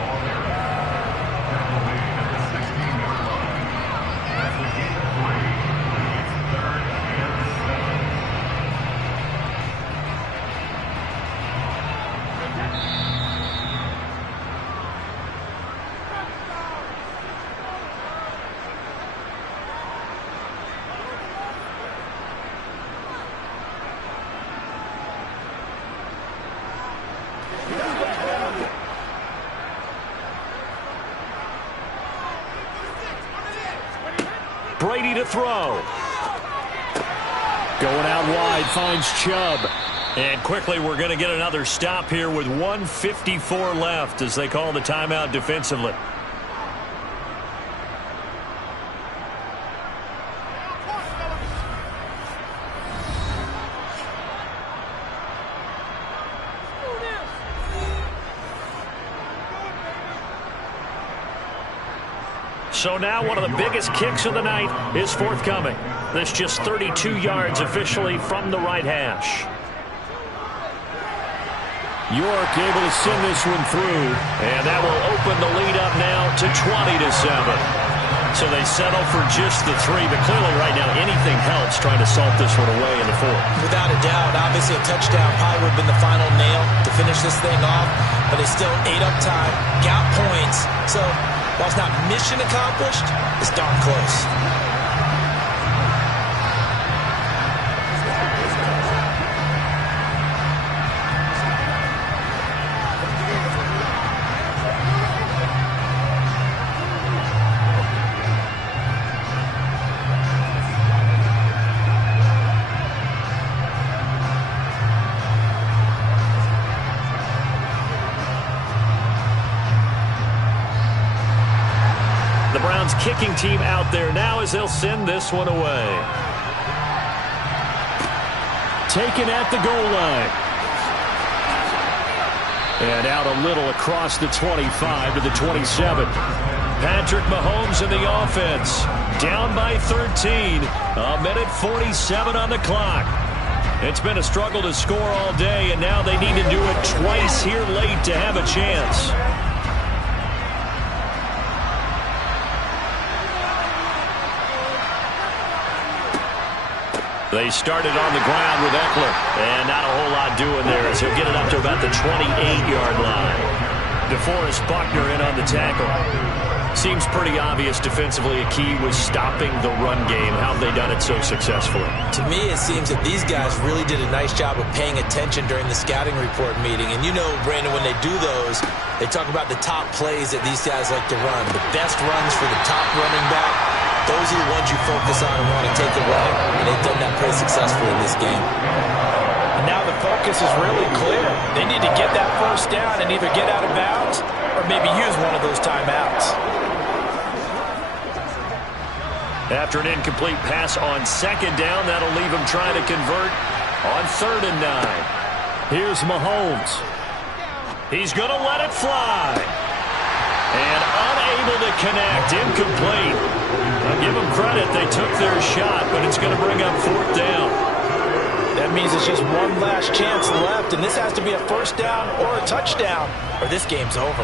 Brady to throw. Going out wide, finds Chubb. And quickly we're going to get another stop here with 1:54 left as they call the timeout defensively. So now one of the biggest kicks of the night is forthcoming. This just 32 yards officially from the right hash. York able to send this one through. And that will open the lead up now to 20-7. So they settle for just the 3, but clearly right now anything helps trying to salt this one away in the 4th. Without a doubt, obviously a touchdown probably would have been the final nail to finish this thing off, but it's still ate up time, got points. So while it's not mission accomplished, it's darn close. The Browns kicking team out there now as they'll send this one away. Taken at the goal line. And out a little across the 25 to the 27. Patrick Mahomes in the offense. Down by 13. A minute 47 on the clock. It's been a struggle to score all day, and now they need to do it twice here late to have a chance. They started on the ground with Eckler, and not a whole lot doing there as he'll get it up to about the 28-yard line. DeForest Buckner in on the tackle. Seems pretty obvious defensively a key was stopping the run game. How have they done it so successfully? To me, it seems that these guys really did a nice job of paying attention during the scouting report meeting. And you know, Brandon, when they do those, they talk about the top plays that these guys like to run. The best runs for the top running back. Those are the ones you focus on and want to take away, and they've done that pretty successfully in this game. And now the focus is really clear. They need to get that first down and either get out of bounds or maybe use one of those timeouts. After an incomplete pass on 2nd down, that'll leave him trying to convert on 3rd and 9. Here's Mahomes. He's going to let it fly. And unable to connect, incomplete. I'll give them credit, they took their shot, but it's going to bring up 4th down. That means it's just one last chance left, and this has to be a first down or a touchdown, or this game's over.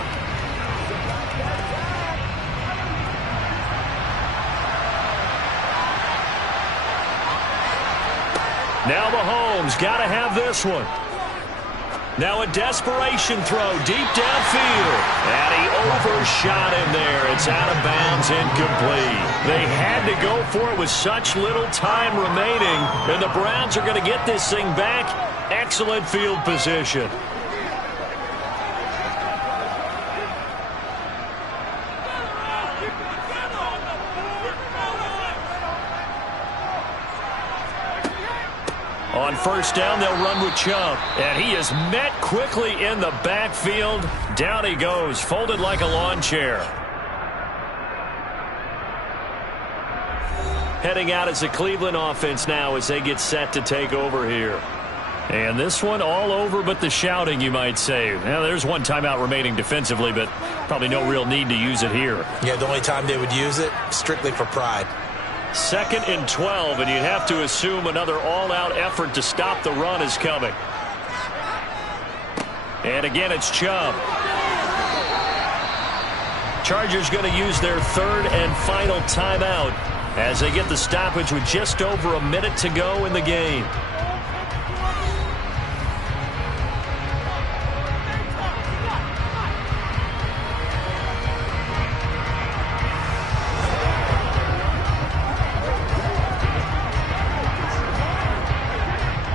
Now Mahomes got to have this one. Now a desperation throw deep downfield. And he overshot him there. It's out of bounds, incomplete. They had to go for it with such little time remaining. And the Browns are going to get this thing back. Excellent field position. On 1st down, they'll run with Chubb. And he is met quickly in the backfield. Down he goes, folded like a lawn chair. Heading out as the Cleveland offense now as they get set to take over here. And this one all over but the shouting, you might say. Now, there's one timeout remaining defensively, but probably no real need to use it here. Yeah, the only time they would use it, strictly for pride. 2nd and 12, and you'd have to assume another all-out effort to stop the run is coming. And again, it's Chubb. Chargers going to use their 3rd and final timeout as they get the stoppage with just over a minute to go in the game.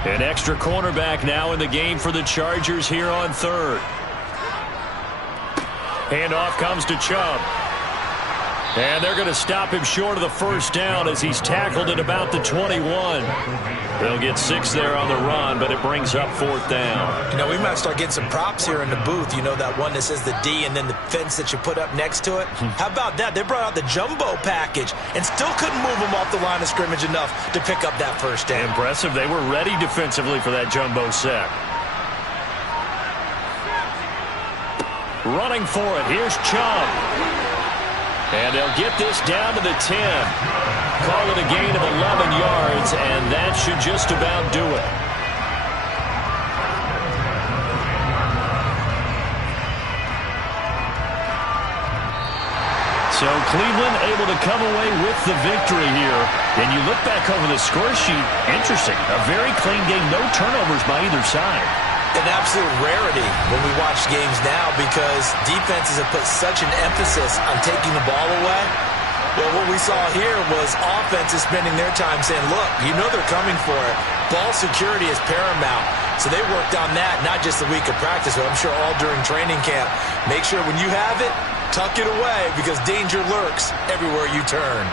An extra cornerback now in the game for the Chargers here on 3rd. Handoff comes to Chubb. And they're going to stop him short of the first down as he's tackled at about the 21. They'll get 6 there on the run, but it brings up 4th down. You know, we might start getting some props here in the booth. You know, that one that says the D and then the fence that you put up next to it? How about that? They brought out the jumbo package and still couldn't move them off the line of scrimmage enough to pick up that first down. Impressive. They were ready defensively for that jumbo set. Running for it. Here's Chubb. And they'll get this down to the 10. Call it a gain of 11 yards, and that should just about do it. So Cleveland able to come away with the victory here. And you look back over the score sheet, interesting. A very clean game, no turnovers by either side. An absolute rarity when we watch games now because defenses have put such an emphasis on taking the ball away. Well, what we saw here was offenses spending their time saying, look, you know they're coming for it. Ball security is paramount. So they worked on that, not just the week of practice, but I'm sure all during training camp. Make sure when you have it, tuck it away because danger lurks everywhere you turn.